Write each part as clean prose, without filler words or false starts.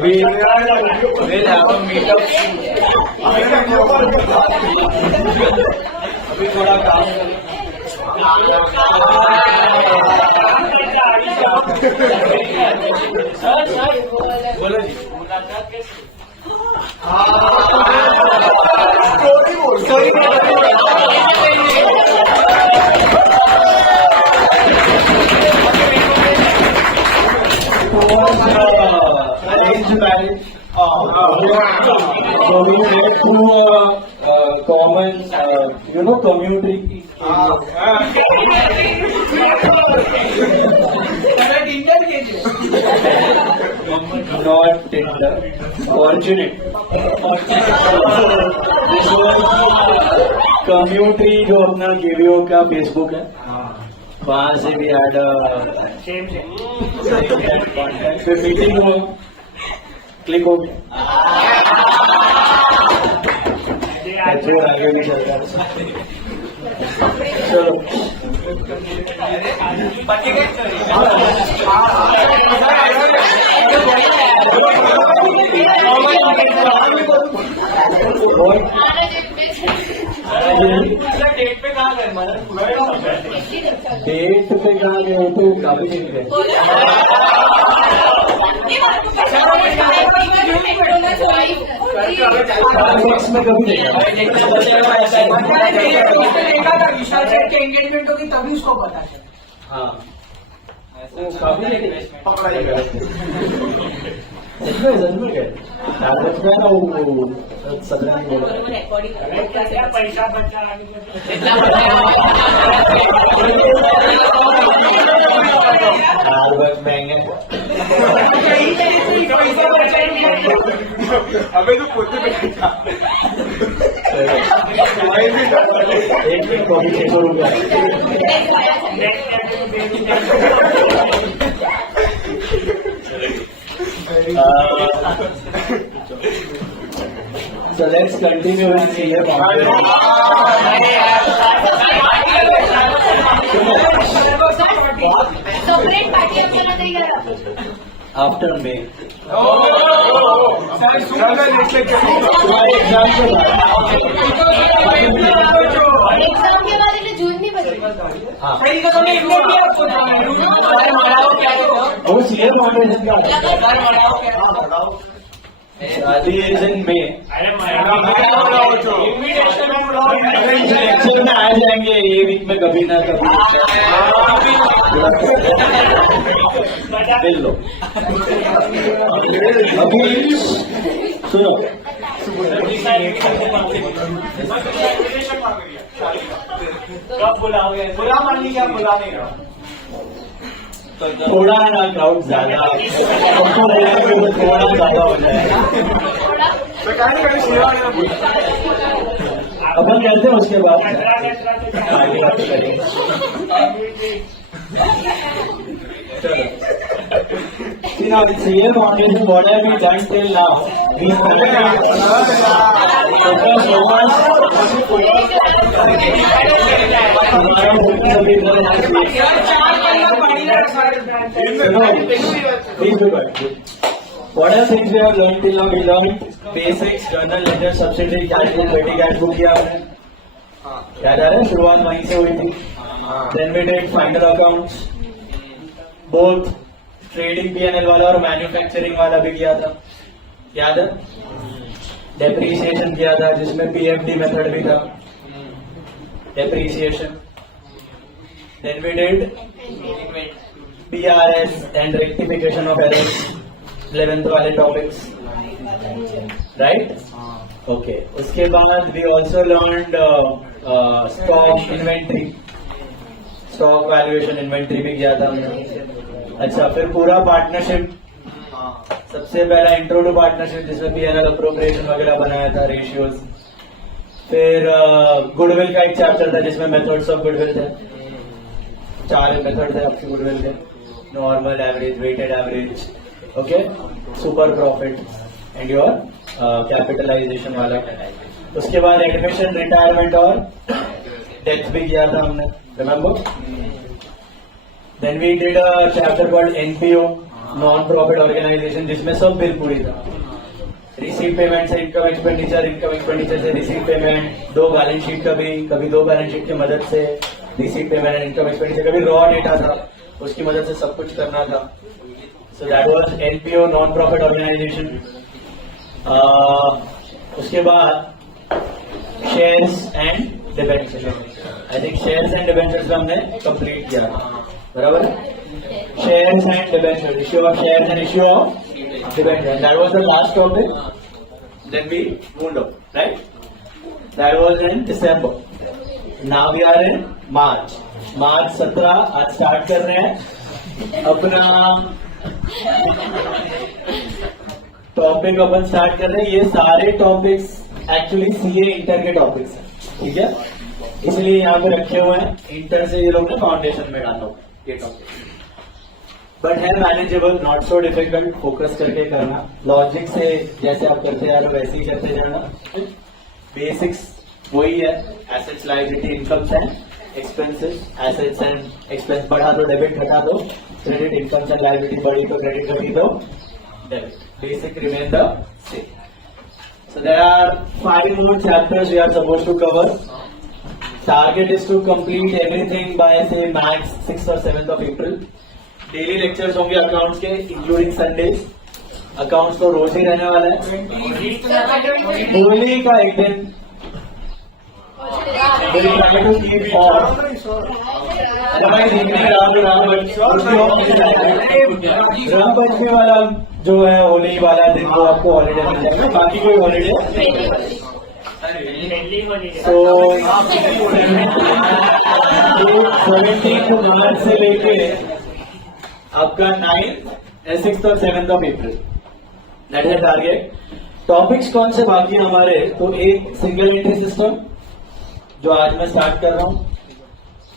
we'll have a meetup soon. अभी थोड़ा काम बोलो जी मुलाकात कैसी arranged marriage. So we met through a common, community. Not Tinder. Fortunate. This was community जो अपना KBO का Facebook है. वहाँ से भी had a फिर मीटिंग हुआ, क्लिक हो गया, आगे भी चल रहा है. चलो डेट पे कहाँ गए? डेट पे कहाँ गए? तो काफी दिन गए. में कभी देखा था विशाल शेठ के एंगेजमेंट होगी तभी उसको पता चला. हाँ काफी जरूर गए. पैसा बचा महंगे. अबे तो खुद एक कॉफी 600 रुपया. So let's continue with CA Foundation. Separate party आपल्याला नाही करा. After May. एग्जाम के बाद इन्हें जून में बदलेगा. वो CA Foundation का शादी इज इन मे. इन्विटेशन में आ जाएंगे ये वीक में कभी ना कभी. मिल लो. अभी सुनो कब बुलाओगे? बुला मान ली क्या बुलाने का थोड़ा ना क्राउड ज्यादा थोड़ा ज्यादा हो जाए. अपन कहते हैं उसके बाद CA Foundation, what have we done till now? We What are things we have learned till now? We learned basics, journal, ledger, subsidiary, cash book, petty cash book किया हमने. याद आ रहा है? शुरुआत वहीं से हुई थी. Then we did final accounts, both trading P&L वाला और मैन्युफैक्चरिंग वाला भी किया था. याद है? डेप्रीसिएशन किया था जिसमें PFD मेथड भी था. Depreciation. Then we did PRS and rectification of errors. 11th वाले टॉपिक्स. राइट? ओके. उसके बाद we also learned stock inventory, stock valuation, inventory भी किया था हमने. अच्छा, फिर पूरा पार्टनरशिप. सबसे पहला इंट्रो टू पार्टनरशिप जिसमें P&L अप्रोप्रिएशन वगैरह बनाया था, रेशियोज. फिर गुडविल का एक चैप्टर था जिसमें मेथड्स ऑफ गुडविल थे. 4 मेथड थे आपके गुडविल के. Normal, average, weighted average, okay, super profit and your capitalisation वाला. उसके बाद एडमिशन, रिटायरमेंट और डेथ भी किया था हमने. Remember? Then we did a chapter called NPO, non profit organisation जिसमें सब बिल पूरी था, रिसीव पेमेंट से इनकम एक्सपेंडिचर से रिसीव पेमेंट, दो बैलेंस शीट कभी दो बैलेंस शीट की मदद से receive payment and income expenditure, कभी रॉ डेटा था उसकी मदद से सब कुछ करना था. So that was NPO, non profit organisation. उसके बाद shares and debentures. I think shares and debentures हमने कंप्लीट किया था, बराबर. Shares and debentures, issue of shares and issue of debentures, that was the last topic. Then we moved on, right. That was in December. Now we are in March. March 17 आज start कर रहे हैं अपना topic. अपन start कर रहे हैं. ये सारे टॉपिक्स एक्चुअली सीए इंटर के टॉपिक्स हैं, ठीक है, इसलिए यहाँ पे रखे हुए हैं. इंटर से ये लोग ने फाउंडेशन में डाला ये टॉपिक, बट है manageable, not so difficult. Focus करके करना, लॉजिक से जैसे आप करते जा रहे हो वैसे ही करते जाना. बेसिक्स वही है. Assets, liability, incomes and expenses. Assets and expense बढ़ा दो, डेबिट घटा दो. क्रेडिट, इनकम्स एंड लायबिलिटी बढ़ी तो क्रेडिट घटी दो debit. Basic remain the same. So there are 5 more chapters we are supposed to cover. Target is to complete everything by say max 6th or 7th of April. Daily lectures होंगे accounts के, including Sundays. Accounts तो रोज ही रहने वाला है. होली का एक दिन we'll try to keep off. Otherwise evening Ram Panchami वाला जो है, होली वाला दिन वो आपको हॉलीडे मिल जाएगा, बाकी कोई हॉलीडे. तो 17 मार्च से लेके आपका 9th, 6th और 7th ऑफ अप्रैल, दैट है टारगेट. टॉपिक्स कौन से बाकी हैं हमारे? तो एक सिंगल एंट्री सिस्टम जो आज मैं स्टार्ट कर रहा हूं.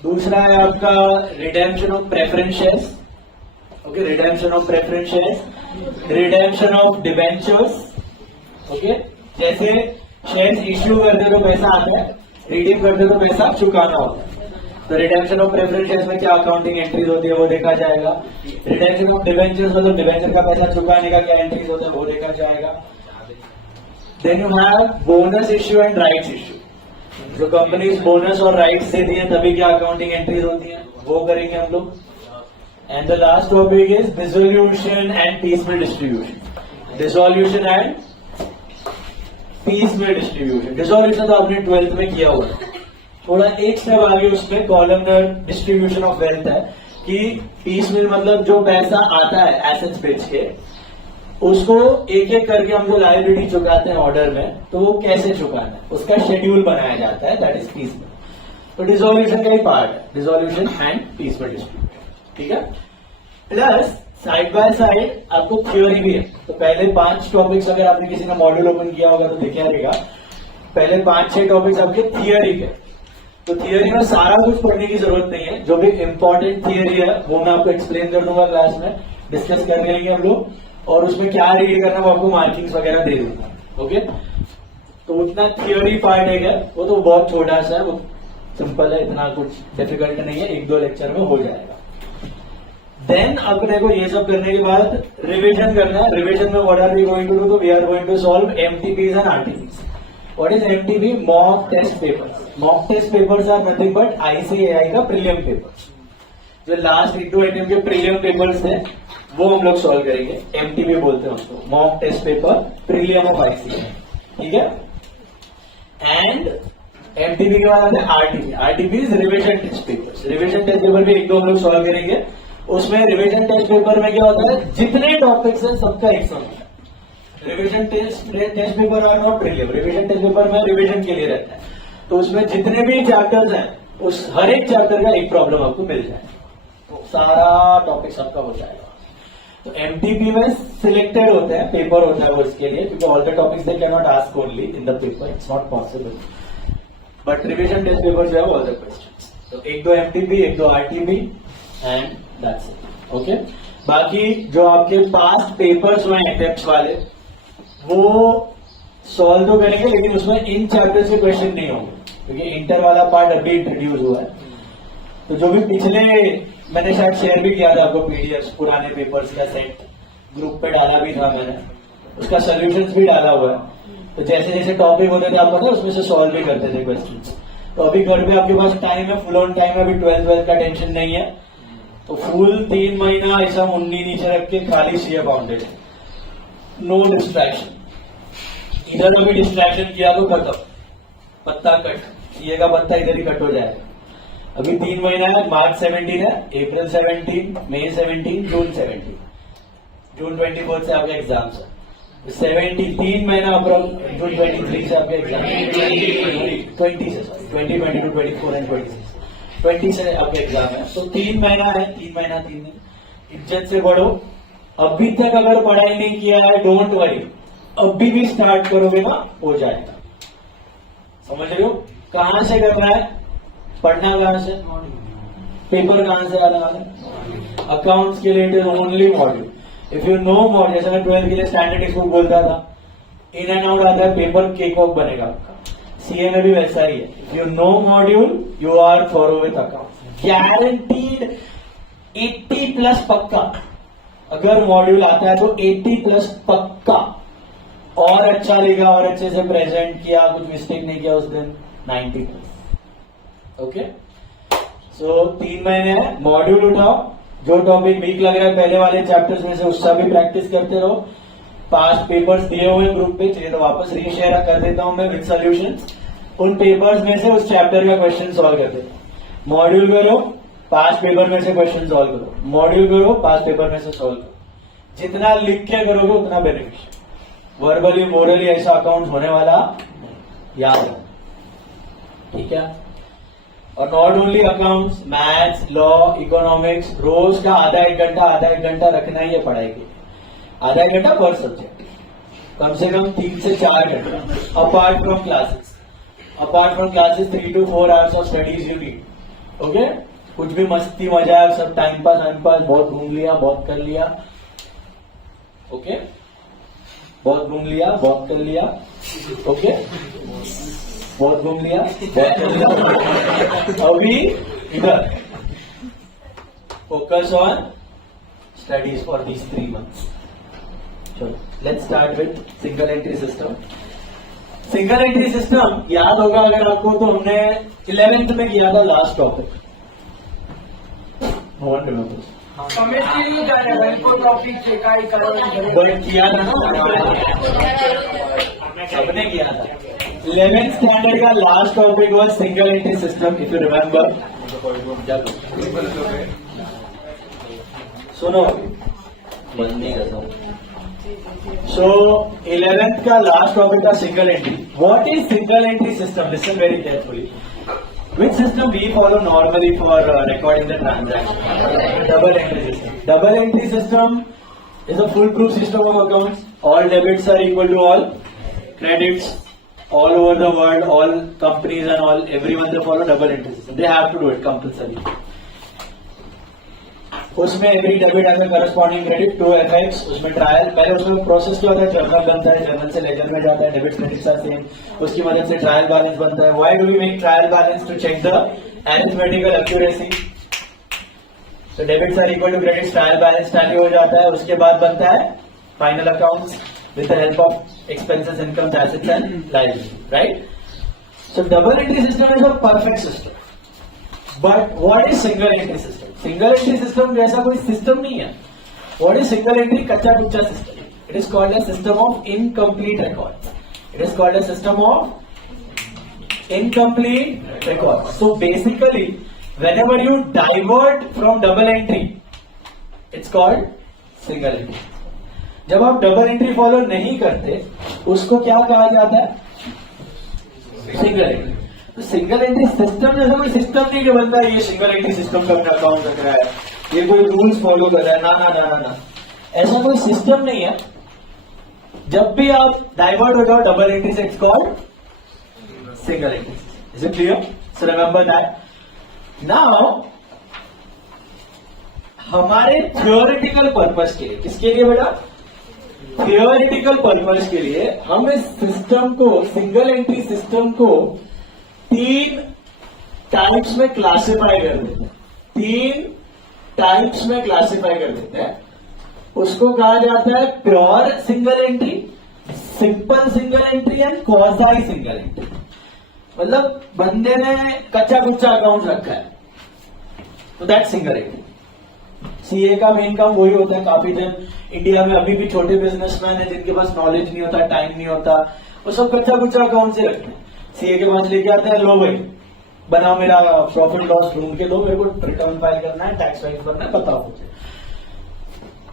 दूसरा है आपका redemption of preference shares. Okay, redemption of preference shares. Redemption of debentures. Okay, जैसे शेयर्स इश्यू करते तो पैसा आता है, रिडीम करते तो पैसा चुकाना होता है. तो रिडेम्पशन ऑफ प्रेफरेंस शेयर्स में क्या अकाउंटिंग एंट्रीज होती है वो देखा जाएगा. रिडेम्पशन ऑफ डिबेंचर्स मतलब डिबेंचर का पैसा चुकाने का क्या एंट्रीज होता है वो देखा जाएगा. Then you have bonus issue and rights issue. जो कंपनीज बोनस और राइट्स देती है तभी क्या अकाउंटिंग एंट्रीज होती है वो करेंगे हम लोग. And the last topic is dissolution and piecemeal distribution. Dissolution and piecemeal distribution. Dissolution तो आपने 12th में किया हुआ है. थोड़ा एक स्टेप आगे उसमें कॉलमनर डिस्ट्रीब्यूशन ऑफ वेल्थ है कि पीसमेल मतलब जो पैसा आता है एसेट्स बेच के उसको एक एक करके हम जो लायबिलिटी चुकाते हैं ऑर्डर में, तो वो कैसे चुकाना है उसका शेड्यूल बनाया जाता है, दैट इज पीसमेल. तो डिसोल्यूशन का ही पार्ट है, डिसोल्यूशन एंड पीसमेल डिस्ट्रीब्यूशन, ठीक है. प्लस साइड बाय साइड आपको थ्योरी भी है. तो पहले 5 टॉपिक्स अगर आपने किसी ने मॉड्यूल ओपन किया होगा तो देखा रहेगा, पहले 5-6 टॉपिक्स आपके थियोरी के. तो थियोरी में सारा कुछ पढ़ने की जरूरत नहीं है. जो भी इंपॉर्टेंट थियोरी है वो मैं आपको एक्सप्लेन कर दूंगा क्लास में, डिस्कस कर लेंगे हम लोग, और उसमें क्या रीड करना वो आपको मार्किंग्स वगैरह दे दूंगा. ओके, तो उतना थियोरी पार्ट है वो तो बहुत छोटा सा है, वो सिंपल है, इतना कुछ डिफिकल्ट नहीं है, 1-2 लेक्चर में हो जाएगा. देन अपने को ये सब करने के बाद रिविजन करना है. रिविजन में what are we going to do? तो we are going to solve MTPs and RTPs. What is MTP? Mock test papers. Mock test papers are nothing but ICAI का प्रीलिम पेपर्स. जो last 1-2 attempt के prelim papers हैं वो हम लोग solve करेंगे. MTP बोलते हैं उसको, mock test paper prelim of ICAI, ठीक है. एंड एमटीपी के बाद है RTP. RTP is revision test papers. Revision test paper भी 1-2 हम लोग सॉल्व करेंगे. उसमें रिविजन टेस्ट पेपर में क्या होता है, जितने टॉपिक्स हैं सबका एक सॉल्व है. Revision test paper are not prelim. Revision test paper में रिविजन के लिए रहता है, तो उसमें जितने भी चैप्टर्स हैं उस हर एक चैप्टर का एक प्रॉब्लम आपको मिल जाए, तो सारा टॉपिक सबका हो जाएगा. तो एमटीपी में सिलेक्टेड होते हैं, पेपर होता है वो इसके लिए, क्योंकि all the topics they can not ask only in the paper, it's not possible. But revision test paper जो है ऑल द क्वेश्चंस. तो 1-2 MTP, 1-2 RTP and that's it. Okay, बाकी जो आपके पास्ट पेपर्स हुए अटेम्प्ट्स वाले वो सॉल्व तो करेंगे, लेकिन उसमें इन चैप्टर्स के क्वेश्चन नहीं होंगे, क्योंकि इंटर वाला पार्ट अभी इंट्रोड्यूस हुआ है. तो जो भी पिछले मैंने शायद शेयर भी किया था आपको पीडीएफ पुराने पेपर्स का सेट, ग्रुप पे डाला भी था मैंने, उसका सोल्यूशंस भी डाला हुआ है। तो जैसे जैसे टॉपिक होते थे आपको ना उसमें से सॉल्व भी करते थे क्वेश्चन। तो अभी घर पे आपके पास टाइम है, फुल ऑन टाइम है, अभी 12th का टेंशन नहीं है, तो फुल 3 महीना ऐसा मुन्नी नीचे रख के खाली सीए बाउंडेड, नो डिस्ट्रैक्शन। इधर अभी डिस्ट्रैक्शन किया तो खत्म, पत्ता कट, सीए का पत्ता इधर ही कट हो जाएगा। अभी 3 महीना है, मार्च 17 है, अप्रैल 17, मई 17, जून 17, जून 24 से आपके एग्जाम्स है, 3 महीना अप्रैल जून 23 से आपके एग्जाम, 20 से 2022, 24 एंड 26, 20 से आपके एग्जाम है। तो 3 महीना है, 3 महीना 3 दिन, इज्जत से बढ़ो। अभी तक अगर पढ़ाई नहीं किया है, डोंट वरी, अभी भी स्टार्ट करोगे ना हो जाएगा। समझ रहे हो? कहां से करना है पढ़ना, कहां से, पेपर कहां से आने वाला है? अकाउंट्स के लिए it is only module. If you know module, जैसे मैं 12th के लिए स्टैंडर्ड टेक्स्ट बुक बोलता था, इन एंड आउट आता है, पेपर केक ऑफ बनेगा आपका। सीए में भी वैसा ही है, if you know module you are thorough with account, guaranteed 80+ पक्का। अगर मॉड्यूल आता है तो 80+ पक्का, और अच्छा लिखा और अच्छे से प्रेजेंट किया, कुछ मिस्टेक नहीं किया उस दिन, 90+। ओके, सो 3 महीने है, मॉड्यूल उठाओ, जो टॉपिक वीक लग रहा है पहले वाले चैप्टर्स में से उसका भी प्रैक्टिस करते रहो। पास्ट पेपर्स दिए हुए ग्रुप पे, चाहिए तो वापस रीशेयर कर देता हूं मैं विद सॉल्यूशंस। उन पेपर्स में से उस चैप्टर का क्वेश्चन सॉल्व कर देता। मॉड्यूल करो, पास्ट पेपर में से क्वेश्चन सॉल्व करो, मॉड्यूल करो, पास्ट पेपर में से सॉल्व करो। जितना लिख के करोगे उतना बेनिफिशियल। वर्बली मोरली ऐसा अकाउंट होने वाला याद है, ठीक है? और not only accounts, maths, law, economics, रोज का आधा एक घंटा रखना ही है पढ़ाई के लिए। आधा एक घंटा पर सब्जेक्ट, कम से कम 3 से 4 घंटा, apart from classes 3 to 4 hours of studies you need. Okay, कुछ भी मस्ती मजाक सब टाइम पास, बहुत घूम लिया, बहुत कर लिया, ओके, बहुत घूम लिया, बहुत कर लिया, ओके, बहुत घूम लिया, बहुत कर लिया। अभी इधर focus on studies for these 3 months। चलो, let's start with single entry system. Single entry system याद होगा अगर आपको, तो हमने 11th में किया था लास्ट टॉपिक। नोट रिमेंबर्स, किया था ना, सबने किया था। 11th स्टैंडर्ड का last topic was single entry system, if you remember. सुनो, बंद नहीं करता हूं। सो 11th का लास्ट टॉपिक था single entry. What is single entry system? Listen very carefully. Which system we follow normally for recording the transaction? Double entry system. Double entry system is a foolproof system of accounts. All debits are equal to all credits all over the world. All companies and all everyone they follow double entry system. They have to do it compulsory. उसमें every debit has corresponding credit two effects, उसमें trial, पहले उसमें process क्या होता है, journal बनता है, journal से लेजर में जाता है, डेबिट क्रेडिट्स आर सेम, उसकी मदद से ट्रायल बैलेंस बनता है। Why do we make trial balance? To check the arithmetical accuracy. तो debits are equal to credits, trial balance tally हो जाता है, उसके बाद बनता है final accounts with the help of expenses, income, assets and liability, right? So double entry system is a perfect system. But what is single entry system? Single entry system जैसा कोई system नहीं है। What is single entry? कच्चा कुच्चा system. It is called a system of incomplete record. It is called a system of incomplete record. So basically whenever you divert from double entry, it's called single entry. जब आप double entry follow नहीं करते उसको क्या कहा जाता है? Single entry. तो सिंगल एंट्री सिस्टम जैसा कोई सिस्टम नहीं कि बनता है ये सिंगल एंट्री सिस्टम का अपना अकाउंट रख रहा है, ये कोई रूल्स फॉलो कर रहा है, ना ना ना ना ना, ऐसा कोई सिस्टम नहीं है। जब भी आप डाइवर्ट हो जाओ डबल एंट्री से, it's called single entry. Is it clear? So remember that. Now हमारे थियोरिटिकल पर्पस के लिए, किसके लिए बेटा? थियोरिटिकल पर्पस के लिए हम इस सिस्टम को, सिंगल एंट्री सिस्टम को 3 टाइप्स में क्लासिफाई कर देते हैं। 3 टाइप्स में क्लासिफाई कर देते हैं। उसको कहा जाता है pure single entry, simple single entry and quasi single entry. मतलब बंदे ने कच्चा कुच्चा अकाउंट रखा है तो दैट सिंगल एंट्री। सीए का मेन काम वही होता है। काफी जन इंडिया में अभी भी छोटे बिजनेसमैन है जिनके पास नॉलेज नहीं होता, टाइम नहीं होता, वो सब कच्चा कुच्चा अकाउंट से रखते हैं। सीए के पास लेके आते हैं, लो भाई बनाओ मेरा प्रॉफिट लॉस ढूंढ के दो, मेरे को रिटर्न फाइल करना है, टैक्स फाइल करना है, बताओ मुझे।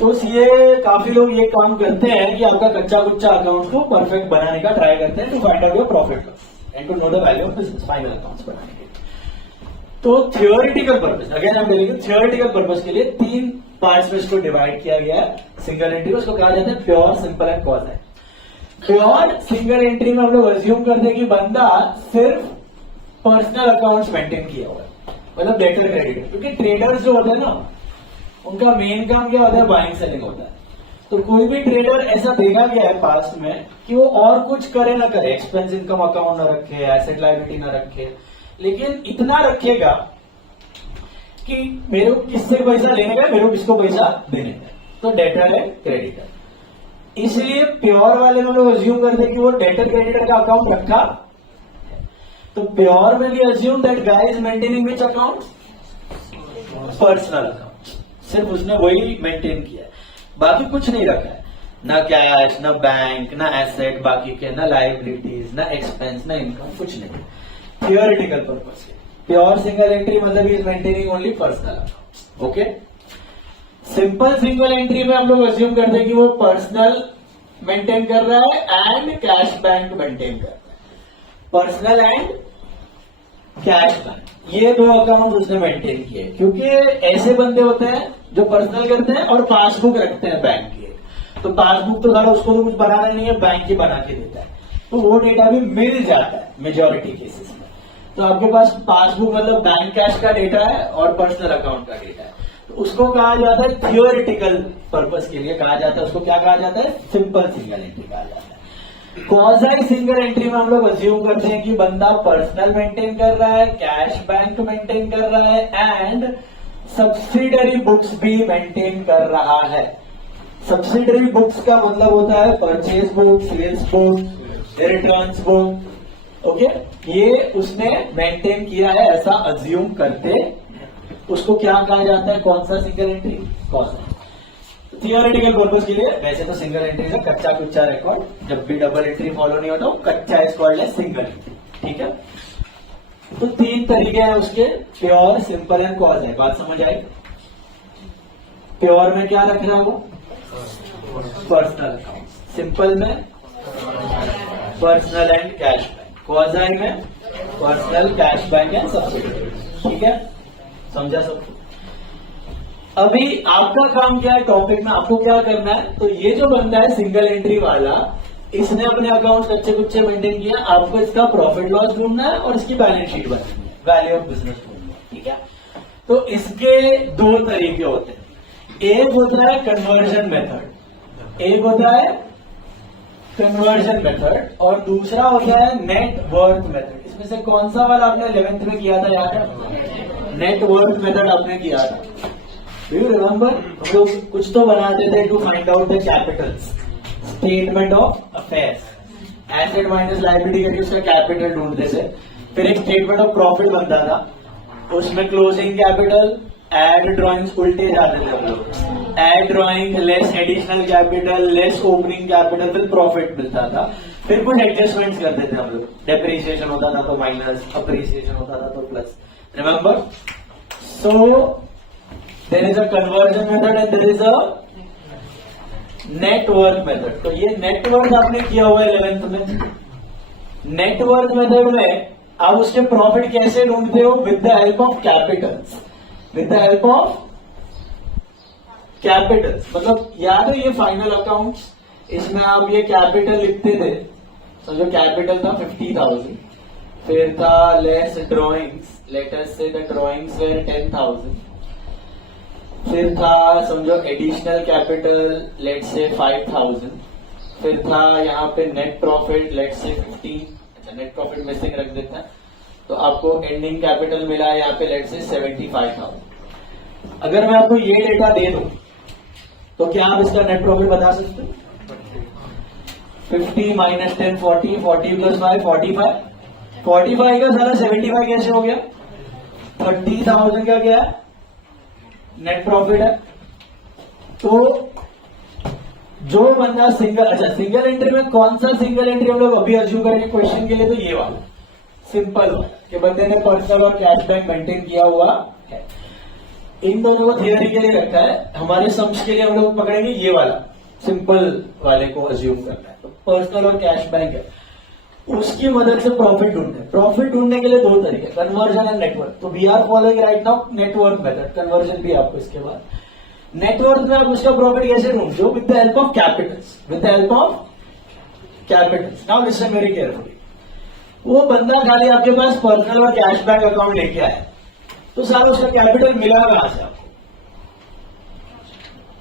तो सीए काफी लोग ये काम करते हैं कि आपका कच्चा कुच्चा अकाउंट को परफेक्ट बनाने का ट्राई करते हैं to find out your profit loss and to know the value of business final accounts बनाने के। तो theoretical purpose, again I am telling you, theoretical purpose के लिए 3 पार्ट्स में इसको डिवाइड किया गया है सिंगल एंट्री को। उसको कहा जाता है pure, simple and quasi. Pure single entry में हम लोग अज्यूम करते हैं कि बंदा सिर्फ पर्सनल अकाउंट्स मेंटेन किया हुआ है, मतलब डेटर क्रेडिटर। क्योंकि ट्रेडर्स जो होते हैं ना, उनका मेन काम क्या होता है, बाइंग सेलिंग होता है। तो कोई भी ट्रेडर ऐसा देखा गया है पास्ट में कि वो और कुछ करे ना करे, एक्सपेंस इनकम अकाउंट ना रखे, एसेट लायबिलिटी ना रखे, लेकिन इतना रखेगा कि मेरे को किससे पैसा लेने का है, मेरे को किसको पैसा देने का है। तो डेटर है, क्रेडिटर। इसलिए प्योर वाले में लोग अज्यूम करते हैं कि वो डेटर क्रेडिटर का अकाउंट रखा। तो प्योर में भी assume that guy is maintaining which account, personal account. सिर्फ उसने वही मेंटेन किया है, बाकी कुछ नहीं रखा है, ना कैश, ना बैंक, ना एसेट, बाकी के ना लाइबिलिटीज, ना एक्सपेंस, ना इनकम, कुछ नहीं। थियोरिटिकल पर्पस के प्योर सिंगल एंट्री मतलब is maintaining only personal account. Okay. Simple single entry में हम लोग अज्यूम करते हैं कि वो पर्सनल मेंटेन कर रहा है एंड कैश बैंक मेंटेन कर रहा है। पर्सनल एंड कैश बैंक, ये 2 अकाउंट उसने मेंटेन किए। क्योंकि ऐसे बंदे होते हैं जो पर्सनल करते हैं और पासबुक रखते हैं बैंक की, तो पासबुक तो सारा उसको तो कुछ बनाना नहीं है, बैंक ही बना के देता है, तो वो डेटा भी मिल जाता है मेजोरिटी केसेस में। तो आपके पास पासबुक मतलब बैंक कैश का डेटा है और पर्सनल अकाउंट का डेटा है, तो उसको कहा जाता है थियोरिटिकल पर्पस के लिए कहा जाता है, उसको क्या कहा जाता है, सिंपल सिंगल एंट्री कहा जाता है। क्वाज़ाई सिंगल एंट्री में हम लोग अज्यूम करते हैं कि बंदा पर्सनल मेंटेन कर रहा है, कैश बैंक मेंटेन कर रहा है एंड सब्सिडरी बुक्स भी मेंटेन कर रहा है। सब्सिडरी बुक्स का मतलब होता है purchase book, sales book, returns book. Okay, ये उसने मेंटेन किया है, ऐसा अज्यूम करते उसको क्या कहा जाता है, कौन सा single entry, quasi. Theoretical purpose के लिए वैसे तो सिंगल एंट्री का कच्चा कुच्चा रिकॉर्ड, जब भी डबल एंट्री फॉलो नहीं होता वो कच्चा is called as single entry. ठीक है, तो 3 तरीके हैं उसके, प्योर, सिंपल एंड क्वाज़ाई। बात समझ आई? प्योर में क्या रख रहा है वो, पर्सनल अकाउंट, सिंपल में personal and cash bank, quasi में personal, cash bank and subsidiary. ठीक है, समझा सब? अभी आपका काम क्या है, टॉपिक में आपको क्या करना है, तो ये जो बंदा है सिंगल एंट्री वाला, इसने अपने अकाउंट कच्चे कुच्चे मेंटेन किया, आपको इसका प्रॉफिट लॉस ढूंढना है और इसकी बैलेंस शीट बनानी है, वैल्यू ऑफ बिजनेस ढूंढना है। ठीक है, तो इसके 2 तरीके होते हैं, एक होता है कन्वर्जन मेथड, एक होता है कन्वर्जन मेथड और दूसरा होता है नेट वर्थ मेथड। इसमें से कौन सा वाला आपने 11th में किया था, याद है? नेट वर्थ मेथड आपने किया था, डू यू रिमेंबर? हम लोग कुछ तो बनाते थे to find out the capitals, statement of affairs, asset minus liability करके उसका कैपिटल ढूंढते थे, फिर एक स्टेटमेंट ऑफ प्रॉफिट बनता था, उसमें क्लोजिंग कैपिटल, एड ड्रॉइंग्स उल्टे जाते थे हम लोग, add drawing less additional capital less opening capital, फिर प्रॉफिट मिलता था, फिर कुछ एडजस्टमेंट्स करते थे हम लोग, डेप्रिसिएशन होता था तो माइनस, अप्रिसिएशन होता था तो plus, remember? So there is a conversion method and there is a net worth method। तो ये net worth आपने किया हुआ है 11th में। net worth method में आप उसके प्रॉफिट कैसे ढूंढते हो, with the help of Capitals, with the help of Capitals. मतलब याद है ये फाइनल अकाउंट्स, इसमें आप ये कैपिटल लिखते थे, समझो कैपिटल था 50,000, फिर था लेस ड्रॉइंग्स, लेटेस्ट से द ड्रॉइंग्स वेर 10,000, फिर था समझो एडिशनल कैपिटल लेट से 5,000, फिर था यहाँ पे नेट प्रॉफिट लेट से 15, अच्छा नेट प्रॉफिट मिसिंग रख देते हैं, तो आपको एंडिंग कैपिटल मिला यहाँ पे लेट से 75,000। अगर मैं आपको ये डेटा दे दूं तो क्या आप इसका नेट प्रॉफिट बता सकते हो? 50 माइनस 10 40, 40 प्लस 5 45, 45 का सारा 75 कैसे हो गया? 30,000 का क्या है? नेट प्रॉफिट है। तो जो बंदा सिंगल एंट्री में कौन सा सिंगल एंट्री हम लोग अभी अज्यूम करेंगे क्वेश्चन के लिए? तो ये वाला सिंपल कि बंदे ने पर्सनल और कैश बैंक मेंटेन किया हुआ है। इन दोनों को थियरी के लिए रखा है, हमारे सम्स के लिए हम लोग पकड़ेंगे ये वाला सिंपल वाले को अज्यूम करना है। तो पर्सनल और कैश बैंक है, उसकी मदद से प्रॉफिट ढूंढते हैं। प्रॉफिट ढूंढने के लिए दो तरीके, कन्वर्जन एंड नेटवर्क। तो we are following right now net worth method, conversion भी आपको इसके बाद। नेटवर्क में आप उसका प्रॉफिट कैसे ढूंढते हो? With the help of Capitals, with the help of Capitals. Now listen very carefully. वो बंदा खाली आपके पास पर्सनल और कैश बैंक अकाउंट लेके आया, तो सारा उसका कैपिटल मिला कहां से आपको?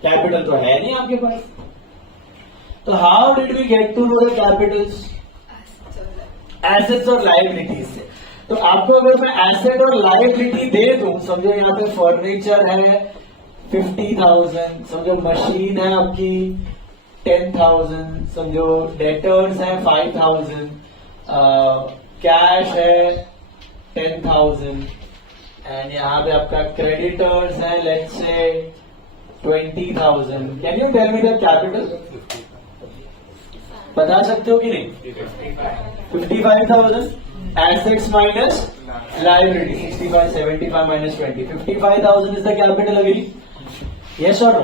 कैपिटल तो है नहीं आपके पास। तो how did we get to know the capitals? Assets और लायबिलिटीज से। तो आपको अगर मैं एसेट और लायबिलिटी दे दूं, समझो यहाँ पे फर्नीचर है 50,000, समझो मशीन है आपकी 10,000, समझो डेटर्स है 5,000, कैश है 10,000 एंड यहाँ पे आपका क्रेडिटर्स है let's say 20,000। Can you tell me the capital? बता सकते हो कि नहीं? 55,000 assets minus liability 65, 75 minus 20, 55,000 is the capital. Agree? Yes और नो?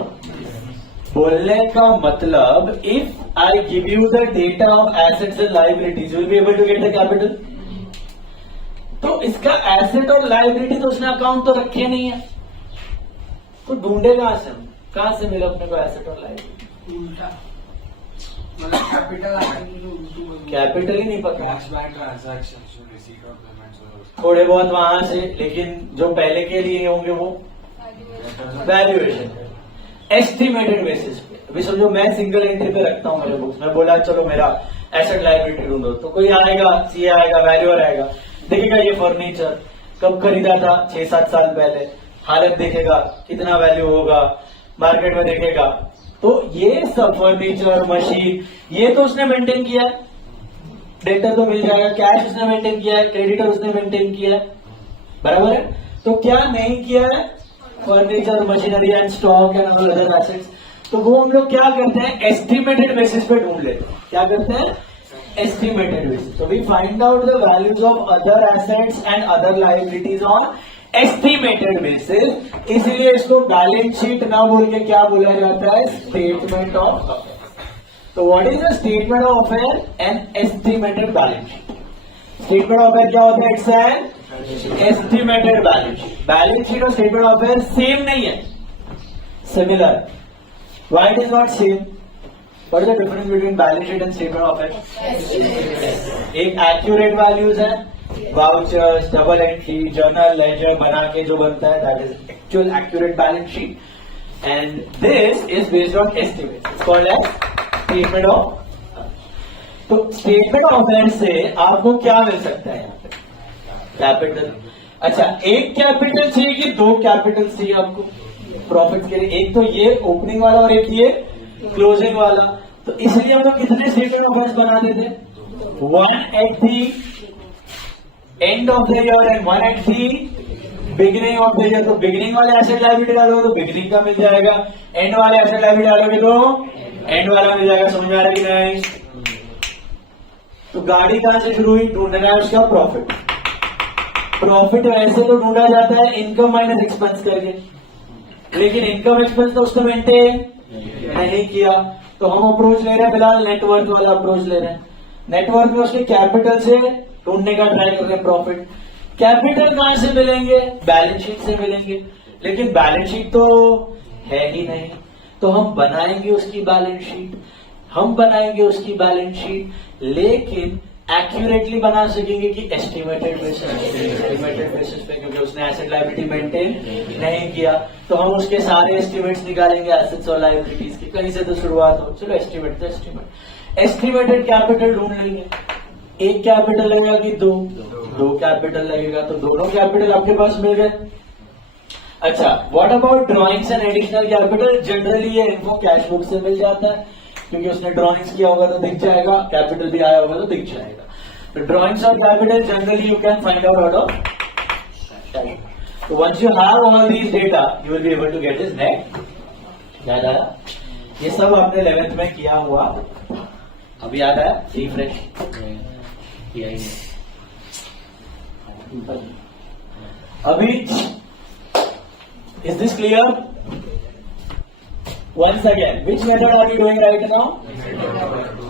बोलने का मतलब if I give you the data of assets and liabilities you will be able to get the capital. तो इसका एसेट और लायबिलिटी तो उसने अकाउंट तो रखे नहीं है, तो ढूंढे कहां से मिले अपने को एसेट और लायबिलिटी? उल्टा मतलब कैपिटल ही नहीं पता, ट्रांजैक्शन थोड़े बहुत वहां से, लेकिन जो पहले के लिए होंगे वो वैल्यूएशन, एस्टिमेटेड बेसिस पे। अभी समझो मैं सिंगल एंट्री पे रखता हूँ मेरे बुक्स में, बोला चलो मेरा एसेट लायबिलिटी ढूंढो, तो कोई आएगा, सीए आएगा, वैल्यूअर आएगा, देखेगा ये फर्नीचर कब खरीदा था, 6-7 साल पहले, हालत देखेगा, कितना वैल्यू होगा, मार्केट में देखेगा। तो ये सब फर्नीचर, मशीन, ये तो उसने मेंटेन किया है, डेटर तो मिल जाएगा, कैश उसने मेंटेन किया है, क्रेडिटर उसने मेंटेन किया है, बराबर है। तो क्या नहीं किया है? Furniture, machinery and stock and other assets. तो वो हम लोग क्या करते हैं? एस्टिमेटेड बेसिस पे ढूंढ लेते हैं। क्या करते हैं? Estimated basis. तो we find out the values of other assets and other liabilities on estimated basis. इसलिए इसको बैलेंस शीट ना बोल के क्या बोला जाता है? Statement of affair. तो what is the statement of affair? An estimated balance sheet. Statement of affair क्या होता है? It's an estimated balance sheet. Balance sheet और स्टेटमेंट ऑफ अफेयर सेम नहीं है, similar. Why it is not same? What is the difference between balance sheet and statement of affair? एक accurate values है, vouchers, double entry, journal, ledger बना के जो बनता है, that is actual accurate balance sheet, and this is based on estimate, called as statement of. तो statement of affair से आपको क्या मिल सकता है? यहाँ पे कैपिटल। अच्छा, एक कैपिटल चाहिए कि दो कैपिटल चाहिए आपको प्रॉफिट के लिए? एक तो ये ओपनिंग वाला और एक ये क्लोजिंग वाला। तो इसलिए हम लोग कितने स्टेटमेंट ऑफ अफेयर्स बनाते थे? 1 at the and of the year and 1 at the beginning of the year. तो बिगिनिंग वाले एसेट लायबिलिटी डालोगे तो बिगिनिंग का मिल जाएगा, एंड वाले एसेट लायबिलिटी डालोगे तो एंड वाला मिल जाएगा। समझ में आ रहा है कि नहीं? तो गाड़ी कहां से शुरू हुई? ढूंढना है उसका प्रॉफिट। प्रॉफिट वैसे तो ढूंढा जाता है इनकम माइनस एक्सपेंस करके, लेकिन इनकम एक्सपेंस तो उसने मेंटेन नहीं किया। तो हम अप्रोच ले रहे हैं फिलहाल नेटवर्क वाला अप्रोच ले रहे हैं। नेटवर्क में उसके कैपिटल से ढूंढने का ट्राई कर रहे हैं प्रॉफिट। कैपिटल कहां से मिलेंगे? बैलेंस शीट से मिलेंगे, लेकिन बैलेंस शीट तो है ही नहीं। तो हम बनाएंगे उसकी बैलेंस शीट, लेकिन एक्यूरेटली बना सकेंगे कि एस्टिमेटेड बेसिस पे, क्योंकि उसने एसेट लायबिलिटी मेंटेन नहीं किया। तो हम उसके सारे एस्टिमेट्स निकालेंगे एसेट्स और लायबिलिटीज की, कहीं से तो शुरुआत हो। चलो एस्टिमेट तो एस्टिमेटेड कैपिटल ढूंढ लेंगे। एक कैपिटल लगेगा कि दो कैपिटल लगेगा, तो दोनों कैपिटल आपके पास मिल गए। अच्छा, what about drawings and additional capital? Generally ये इनको कैश बुक से मिल जाता है, क्योंकि उसने ड्राइंग्स किया होगा तो दिख जाएगा, कैपिटल भी आया होगा तो दिख जाएगा. तो ड्राइंग्स और capital generally you can find out out of. So once you have all these data, you will be able to get his net. याद आया? ये सब आपने 11th में किया हुआ, अभी याद आया? रिफ्रेश किया ही नहीं. अभी is this clear? Once again, which method are you doing right now?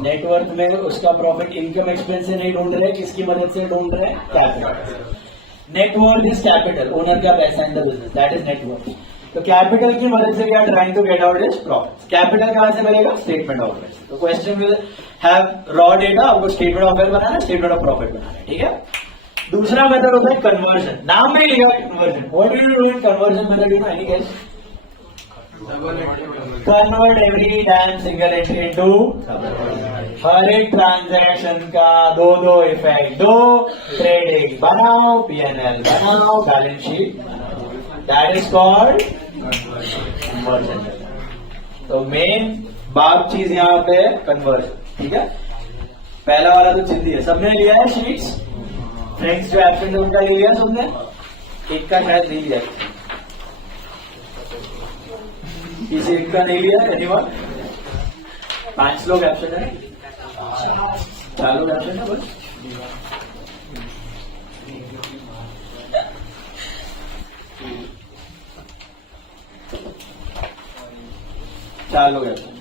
Network में उसका प्रॉफिट इनकम एक्सपेंस से नहीं ढूंढ रहे, किसकी मदद से ढूंढ रहे? Capital. Network is capital, owner का पैसा in the business, that is network. तो कैपिटल की मदद से क्या trying to get out is profit. Capital कहां से मिलेगा? Statement of affairs. तो question will have raw data, आपको स्टेटमेंट ऑफ अफेयर बनाना है, स्टेटमेंट ऑफ प्रॉफिट बनाना है. ठीक है. दूसरा मेथड होता है कन्वर्जन. नाम में लिखा है conversion. What do you do in conversion method? You know any guess? Convert every time single entry into. हर एक ट्रांजैक्शन का दो इफेक्ट, दो ट्रेडिंग बनाओ, पीएनएल बनाओ, बैलेंस शीट बनाओ. That is called conversion. तो मेन बात चीज यहाँ पे है कन्वर्जन. ठीक है. पहला वाला तो चिंती है, सबने लिया है शीट्स. फ्रेंड्स जो एब्सेंट है उनका ले लिया सबने? एक का शायद नहीं लिया, किसी एक का नहीं लिया. एनीवन? 5 लोग एब्सेंट है, 4 लोग एब्सेंट है बस. चार लोग एब्सेंट.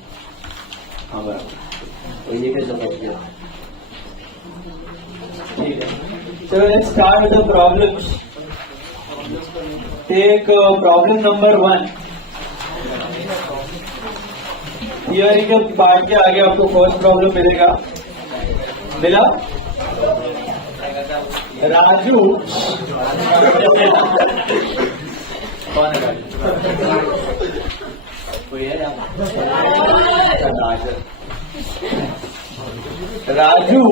हाँ बराबर. तो ये कैसे पहुंच गया? ठीक है. So let's start with the problems. Take problem number 1. Theory के पार्ट के आगे आपको फर्स्ट प्रॉब्लम मिलेगा. मिला? राजू कौन है? कोई है? Raju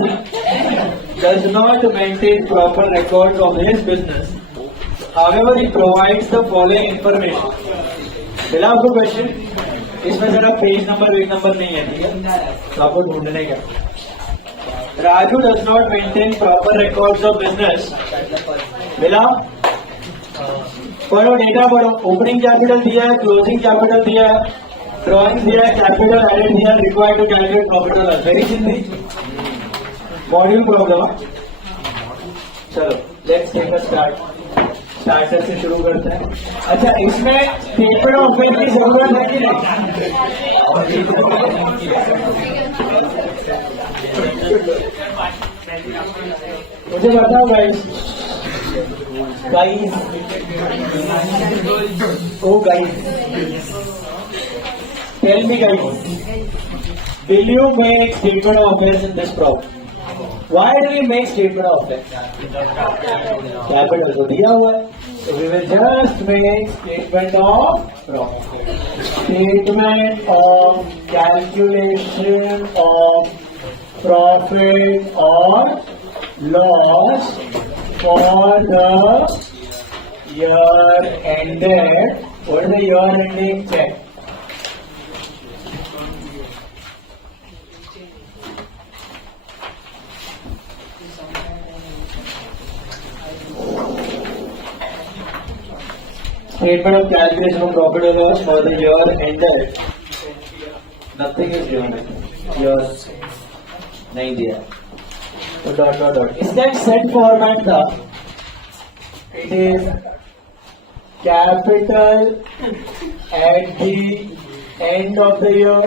does not maintain proper records of his business. However, he provides the following information. मिला आपको क्वेश्चन? इसमें जरा पेज नंबर वीक नंबर नहीं है. ठीक है. तो आपको ढूंढने का. Raju does not maintain proper records of business. मिला? पढ़ो, डेटा पढ़ो. ओपनिंग कैपिटल दिया है, क्लोजिंग कैपिटल दिया है, ड्रॉइंग दिया है, कैपिटल एडेड दिया, रिक्वायर्ड टू कैलकुलेट प्रॉफिट और loss. Very simple module problem. चलो let's take a start. Starter से शुरू करते हैं. अच्छा, इसमें स्टेटमेंट ऑफ अफेयर की जरूरत है कि नहीं? मुझे बताओ guys. Guys O guys, tell me guys, will you make statement of affairs in this problem? Why do we make statement of affairs? Capital तो दिया हुआ है, so we will just make statement of profit. Statement of calculation of profit or loss for the year ended. What is the year ending check? Statement of calculation of profit or loss for the year ended. Nothing is given. Years नहीं दिया. तो dot dot dot. इसका एक set format था. It is capital at the end of the year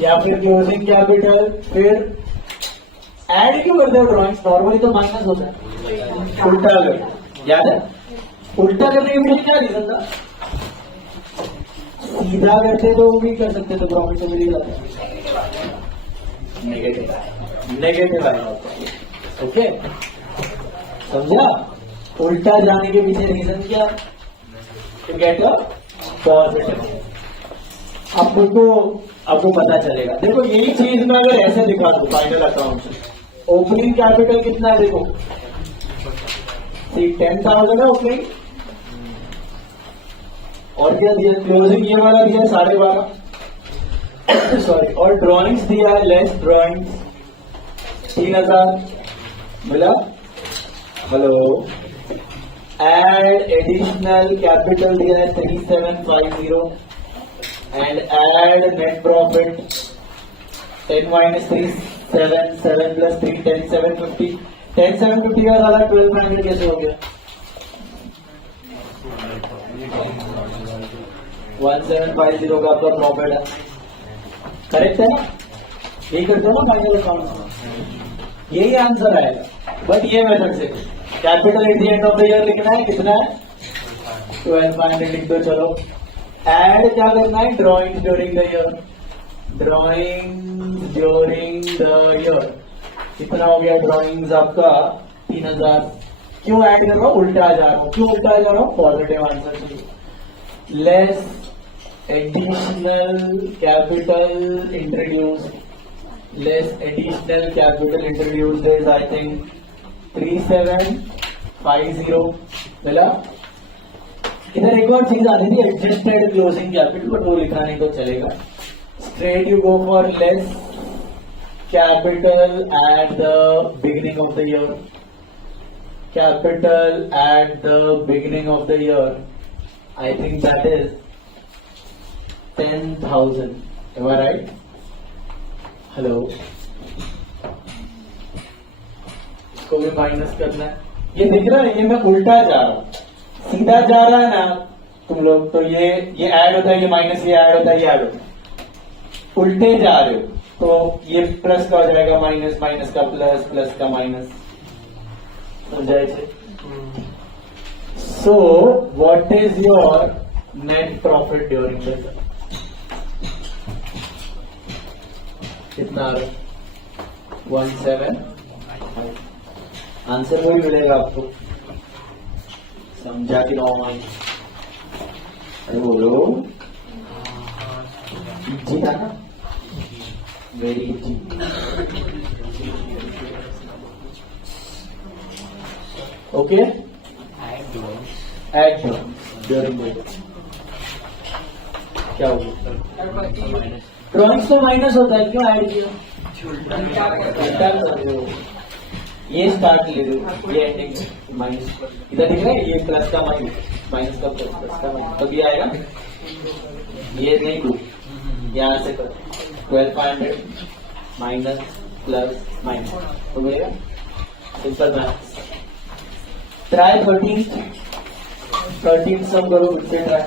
या फिर closing capital. फिर add क्यों करते हो ड्रॉइंग्स? नॉर्मली तो माइनस होता है. उल्टा कर. याद है? उल्टा करने के लिए क्या रीजन था? सीधा करते तो भी कर सकते तो प्रॉफिट तो मिल ही जाता. नेगेटिव आया. ओके, समझा? उल्टा जाने के पीछे रीजन क्या? To get a positive. आपको पता चलेगा. देखो यही चीज मैं अगर ऐसे दिखा दूं फाइनल अकाउंट से, ओपनिंग कैपिटल कितना है? देखो 10,000 है ओपनिंग. और क्या दिया, क्लोजिंग ये वाला दिया 12.5 सॉरी, और ड्रॉइंग्स दिया है, लेस ड्रॉइंग्स 3000 मिला। हेलो, एड एडिशनल कैपिटल दिया है 3750 and add net profit 10 minus 3 7 7 plus 3 10 750 10 750 का वाला 1200 कैसे हो गया? 1750 का आपका प्रॉफिट है, करेक्ट है ना? यही करते हो ना फाइनल अकाउंट, यही आंसर आएगा। बट ये मेथड से capital at the end of the year लिखना है, कितना है 1200 लिख दो। चलो एड क्या करना है, drawing during the year, drawing during the year कितना हो गया? ड्रॉइंग्स आपका 3000। क्यों ऐड कर रहा हूँ, उल्टा जा रहा हूँ, क्यों उल्टा जा रहा हूँ, पॉजिटिव आंसर चाहिए। Less additional capital introduce, less additional capital introduce is I think 3750 मिला। इधर एक और चीज आती थी, एडजस्टेड क्लोजिंग कैपिटल, बट वो लिखा नहीं तो चलेगा। Straight you go for less capital at the beginning of the year. Capital at the beginning of the year. I think that is 10,000. Am I right? Hello. इसको भी minus करना है। ये दिख रहा है, ये मैं उल्टा जा रहा हूँ, सीधा जा रहा है ना तुम लोग, तो ये ऐड होता है, ये माइनस, ये ऐड होता है, ये ऐड होता है। उल्टे जा रहे हो तो ये प्लस का हो जाएगा माइनस, माइनस का प्लस, प्लस का माइनस, समझाए छे? So what is your net profit during the year? कितना आ रहा है? 17। आंसर वही मिलेगा आपको, समझा कि नॉर्मल? अरे बोलो, इजी था ना, very easy. Okay, add during the क्या होगा? ड्रॉइंग्स तो माइनस होता है, क्यों ऐड किया? ये स्टार्ट ले रहे हो, ये एंडिंग माइनस, इधर दिख रहा है ये प्लस का माइनस, माइनस का प्लस, प्लस का माइनस, तभी आएगा। ये नहीं दो, यहाँ से कर 1200 माइनस प्लस माइनस हो गया, सिंपल मैथ्स। ट्राई 13 सम करो, फिर से ट्राई।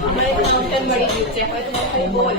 हमारे माउंटेन बड़ी नीचे है, बोल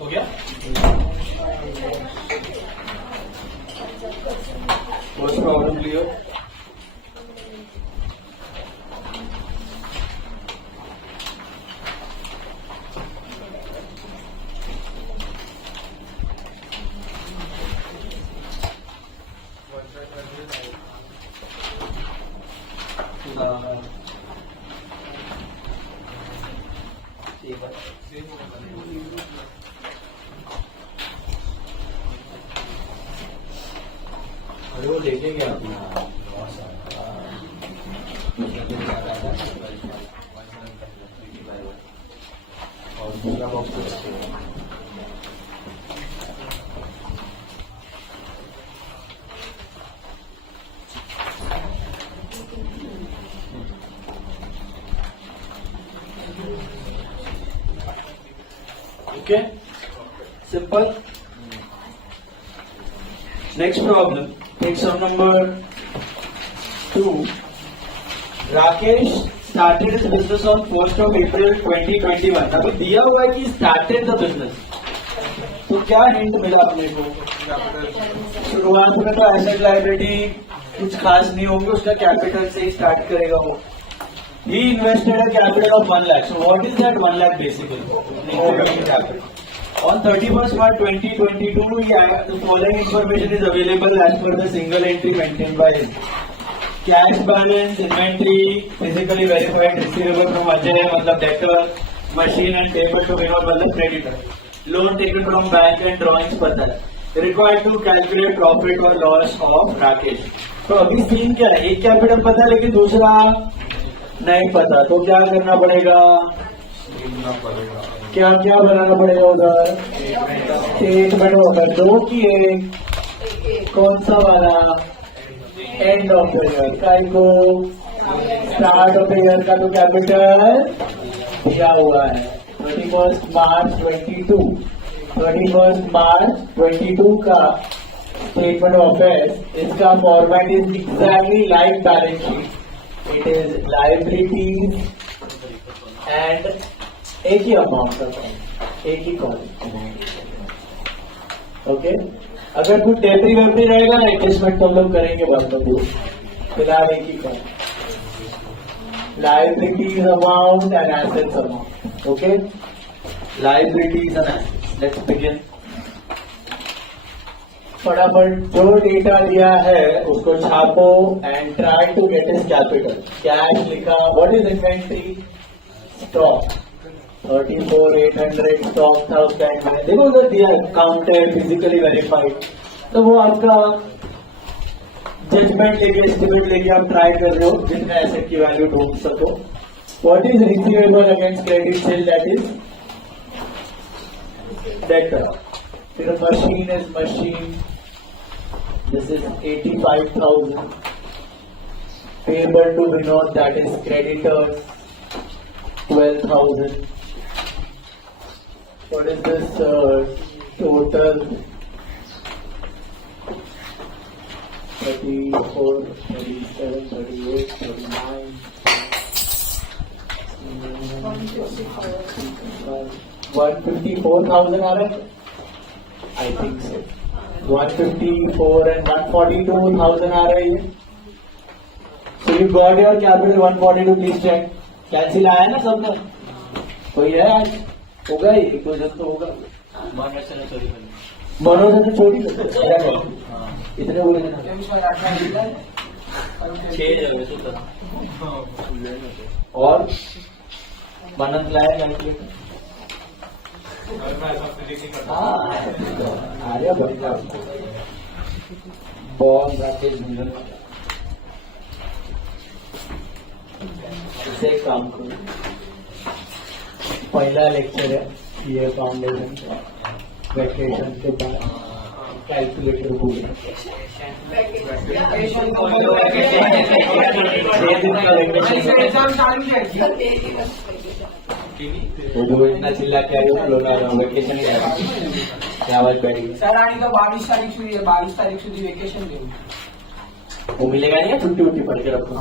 हो गया? First problem clear? अरे वो लेके गया अपना और दूसरा box okay simple. Next problem. Take sum number 2. Rakesh started his business on 1st of April 2021. अभी दिया हुआ है कि started the business. तो क्या हिंट मिला अपने को? शुरुआत में तो एसेट लायबिलिटी कुछ खास नहीं होंगे, उसका कैपिटल से ही स्टार्ट करेगा वो. He invested a capital of 1 lakh. So what is that 1 lakh basically? Opening capital. On 31st March 2022, the following information is available as per the single entry maintained by him. Cash balance, inventory, physically verified, receivable from Ajay, मतलब debtor, machine and payable to Vinod, मतलब creditor. Loan taken from bank and drawings पता है. Required to calculate profit or loss of Rakesh. तो अभी scene क्या है? एक capital पता है लेकिन दूसरा नहीं पता, तो क्या करना पड़ेगा? क्या क्या बनाना पड़ेगा उधर? स्टेटमेंट होगा दो की एक, कौन सा वाला? एंड ऑफ द ईयर का को स्टार्ट ऑफ द ईयर का तो कैपिटल दिया हुआ है 31st March 22. 31st March 22 का स्टेटमेंट ऑफ अफेयर्स, इसका format is exactly like balance sheet. It is liabilities and एक ही अमाउंट का, एक ही कॉलम. ओके, अगर कुछ डेबरी वेबरी रहेगा ना एडजस्टमेंट तो हम लोग करेंगे बाद में. फिलहाल एक ही column, liabilities amount and assets amount. Okay, liabilities and assets. Let's begin. फटाफट जो डेटा दिया है उसको छापो and try to get is capital. Cash लिखा, what is inventory? Stock. 34,800 stock था उसका. देखो उधर दिया काउंटेड, फिजिकली वेरीफाइड. तो वो आपका जजमेंट लेके, एस्टिमेट लेके आप ट्राई कर रहे हो जिनका एसेट की वैल्यू ढूंढ सको. What is receivable against credit sale? That is debtor. फिर machine is machine, this is 85,000. Payable to Vinod, that is creditors 12,000. What is this total? 34, 37, 38, 39. 154,000 आ रहा है? I think so. 154 and 142,000 आ रहा है. So you got your capital 142. Please check. Cancel आया ना सबने? कोई है आज? होगा ही, कोई जब तो होगा. मनोज ने छोड़ी इतने बोले ना 6 और मनंत लाया कैलकुलेटर. आर्या बढ़िया बहुत राकेश मिलन. इसे एक काम करो, पहला लेक्चर है ये फाउंडेशन का, वैकेशन के बाद कैलकुलेटर भूल एग्जाम चालू है वो इतना चिल्ला के आगे लोग वेकेशन क्या आवाज बैठी सर आणि तो 22 तारीख સુધી 22 तारीख સુધી वेकेशन देऊ वो मिलेगा नहीं, छुट्टी उट्टी पढ़ के रखो।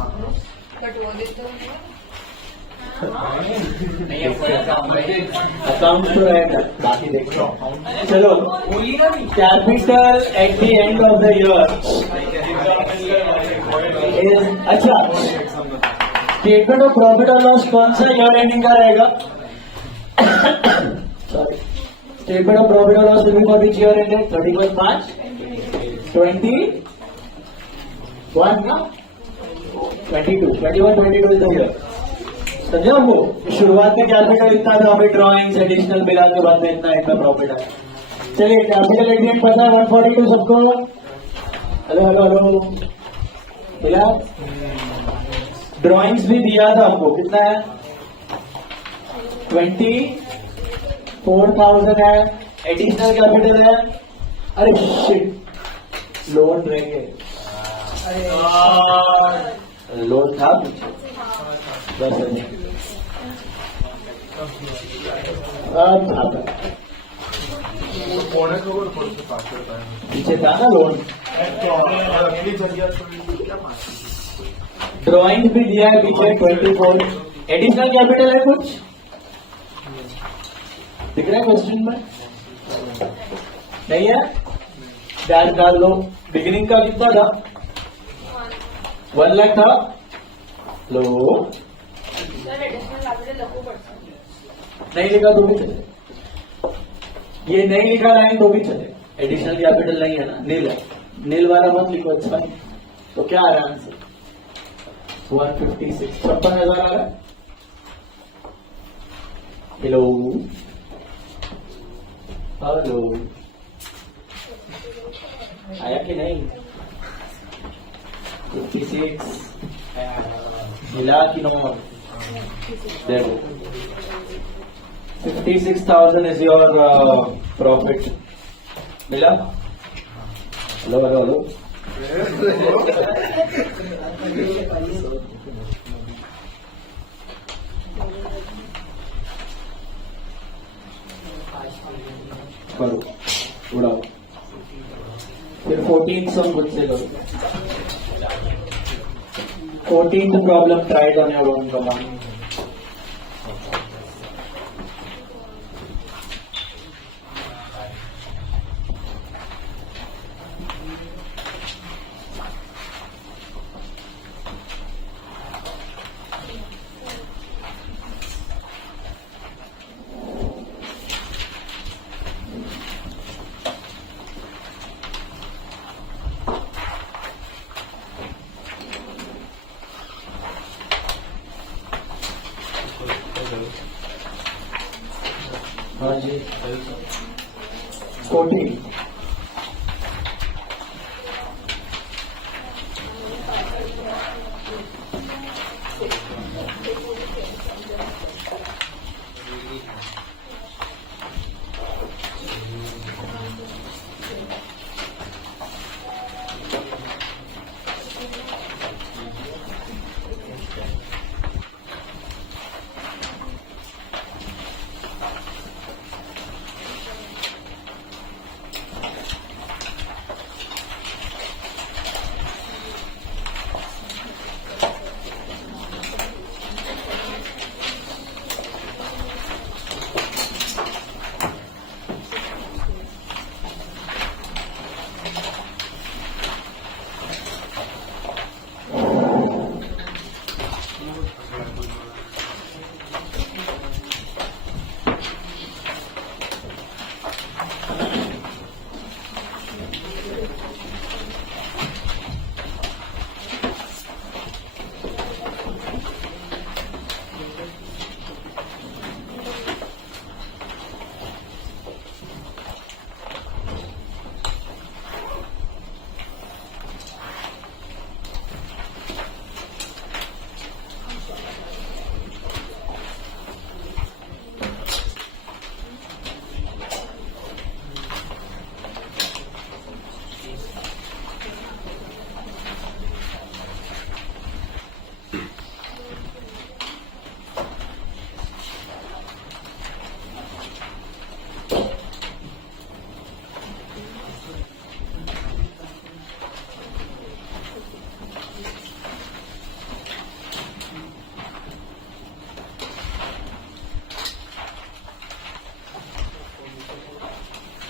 अकाउंट तो रहेगा, बाकी देखो। चलो, बोली ना मी capital at the end of the year अच्छा, स्टेटमेंट ऑफ प्रॉफिट और लॉस कौन सा ईयर एंडिंग का रहेगा? सॉरी, स्टेटमेंट ऑफ प्रॉफिट और loss will be for which year ended 31 March 21 ना 22 इज द ईयर। समझे आपको? शुरुआत में कैपिटल इतना था, अभी ड्रॉइंग्स एडिशनल बिला के बाद में इतना इतना प्रॉफिट है। चलिए कैपिटल एग्रीमेंट पता है 142 सबको? हेलो हेलो हेलो मिला? ड्रॉइंग्स भी दिया था आपको, कितना है? 24,000 है। एडिशनल कैपिटल है, अरे शिट, लोन रहेंगे, लोन था बस अब पीछे था ना लोन। ड्राइंग भी दिया है पीछे 24। एडिशनल कैपिटल है कुछ दिख रहा है क्वेश्चन में? नहीं है? डैश डाल दो। बिगिनिंग का कितना था? 1 लाख था। लो नहीं लिखा तो भी चले, ये नहीं लिखा लाइन तो भी चले, एडिशनल कैपिटल नहीं है ना, नील है, नील वाला मत लिखो। अच्छा तो क्या आ रहा है आंसर? 156, 56,000 आ रहा है। हेलो हेलो आया कि नहीं? 56 मिला कि नो? देखो 56,000 is your profit. मिला? हेलो हेलो हेलो करो, उड़ाओ। फिर 14 सम खुद से करो। 14th problem tried on your own command. हाँ जी 14 14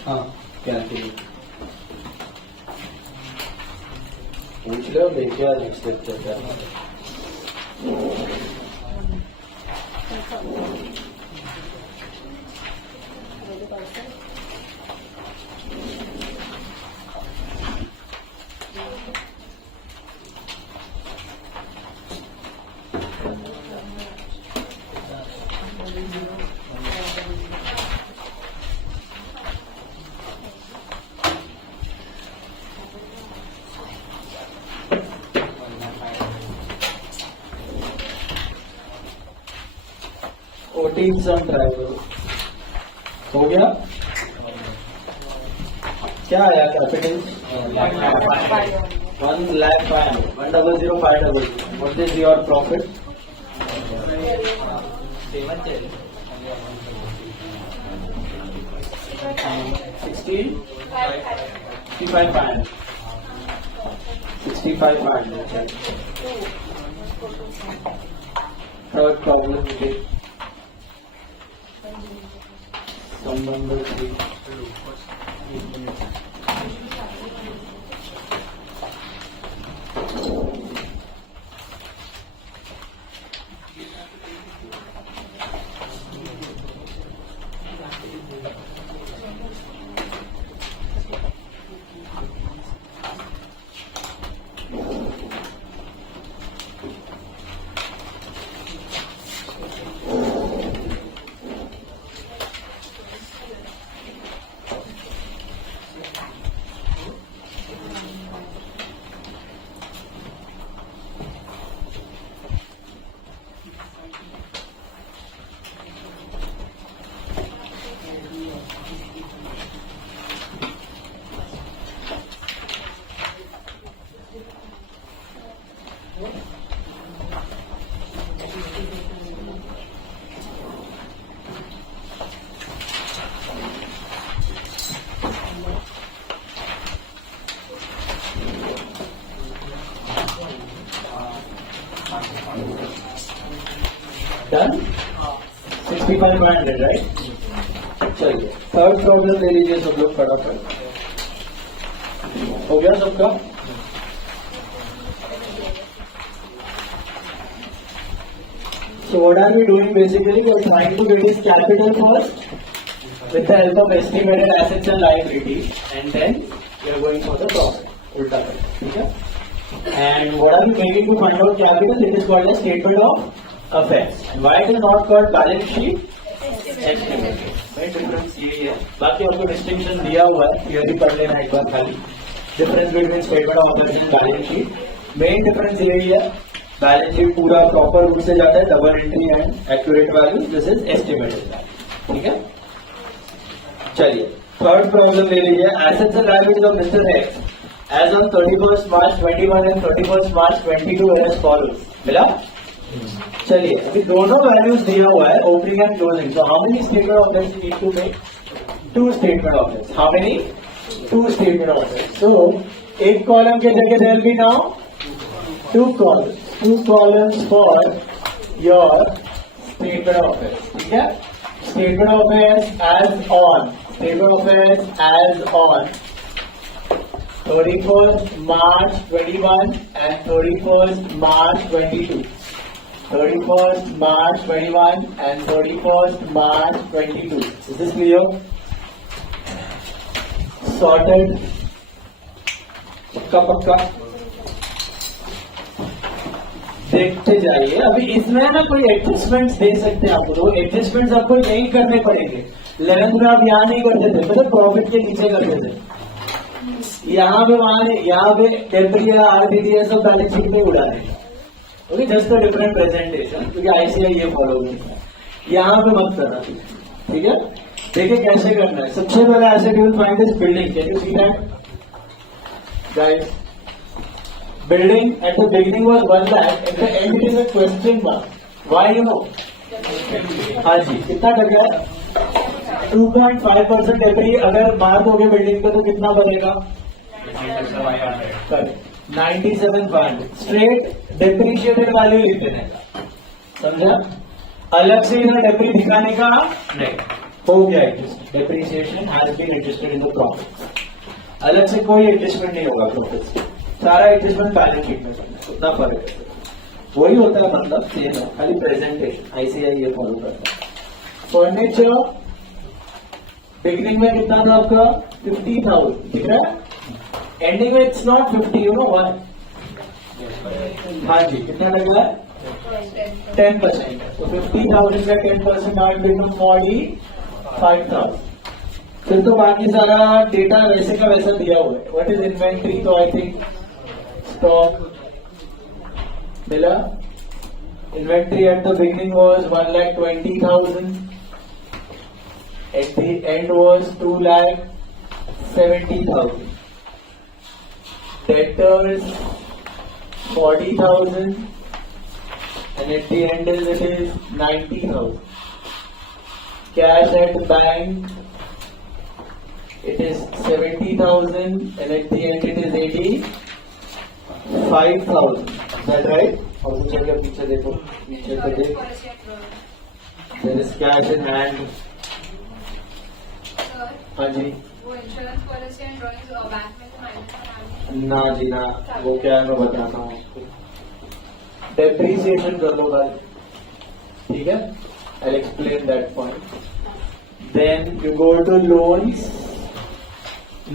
हाँ क्या चाहिए पूछ लो, देखिए नेक्स्ट लेक्चर क्या है। ड्राइवर हो गया। क्या आया capital 1,05,100,500। What is your profit? 65,500। Third problem is sum number 3. Done? 65,500, right? चलिए थर्ड प्रॉब्लम ले लीजिए सब लोग फटाफट। हो गया सबका? So what are we doing basically? We are trying to get his capital first with the help of estimated assets and liabilities, and then we are going for the profit. उल्टा कर, ठीक है? And what are we making to find out capital? It is called a statement of affairs. And why it is not called balance sheet? Estimate. Right? Difference यही है। बाकी आपको distinction दिया हुआ है, थियरी पढ़ लेना एक बार खाली। Difference between statement of affairs and balance sheet. Main difference यही है, बैलेंस शीट पूरा प्रॉपर रूप से जाता है, double entry and accurate value, this is estimated value, ठीक है? चलिए थर्ड प्रॉब्लम ले लीजिए। Assets and liabilities of mister X as on 31st March 21 and 31st March 22 as follows. मिला? चलिए अभी दोनों वैल्यूज दिया हुआ है, opening and closing. So how many statement of affairs you need to make? 2 statement of affairs. How many? 2 statement of affairs. So एक column के जगह there be now 2 columns for your statement of affairs, ठीक है? Statement of affairs as on, statement of affairs as on 31st March 21 and 31st March 22. 31st March 21 and 31st March 22. Is this clear? Sorted. पक्का पक्का देखते जाइए। अभी इसमें ना कोई एडजस्टमेंट्स दे सकते हैं आपको, तो एडजस्टमेंट्स आपको नहीं करने पड़ेंगे। 11th में आप यहाँ नहीं करते थे, मतलब प्रॉफिट के नीचे करते थे। यहाँ पे वहां यहाँ पे टेम्परी आरबीटी सब बैलेंस शीट में उड़ा रहे हैं। Okay, just a different presentation, क्योंकि आईसीआई ये फॉलो करता है। यहाँ पे मत करना, ठीक है? देखिए कैसे करना है। सबसे पहले asset you will find this building. Can you see that guys? Building at the beginning was 1 lakh, at the end it is a question mark. Why you know? हाँ जी, कितना टक है? 2.5% एवरी। अगर मार्क हो गया बिल्डिंग पे तो कितना बनेगा? 97,500। स्ट्रेट डेप्रिशिएटेड वैल्यू लिख देने का, समझा? अलग से इधर डेप्री दिखाने का नहीं। हो गया adjust, depreciation has been adjusted in the profit. अलग से कोई एडजस्टमेंट नहीं होगा प्रॉफिट से, सारा एडजस्टमेंट बैलेंस शीट में होगा, उतना फर्क है। वही होता है, मतलब सेम है, खाली प्रेजेंटेशन आईसीआई ये फॉलो करता है। फर्नीचर बिगिनिंग में कितना था आपका 50,000, ठीक है, एंडिंग में it's not 50, you know why? हाँ जी, कितना लग रहा है 10%, तो 50,000 का 10% आठ बिकम 45,000। फिर तो बाकी सारा डेटा वैसे का वैसा दिया हुआ है। What is inventory? तो आई थिंक स्टॉक मिला। Inventory at the beginning was 1,20,000, at the end was 2,70,000. Debtors 40,000, and at the end it is 90,000. Cash at bank it is 70,000, and at the end it is 85,000. Is that right? और नीचे का पीछे देखो, नीचे का देख. There is cash in hand. हाँ जी, वो insurance policy and drawings bank में से माइनस करना ना जी ना, वो क्या है मैं बताता हूँ आपको। डेप्रिसिएशन कर लो भाई, ठीक है, I explain that point. Then you go to loans.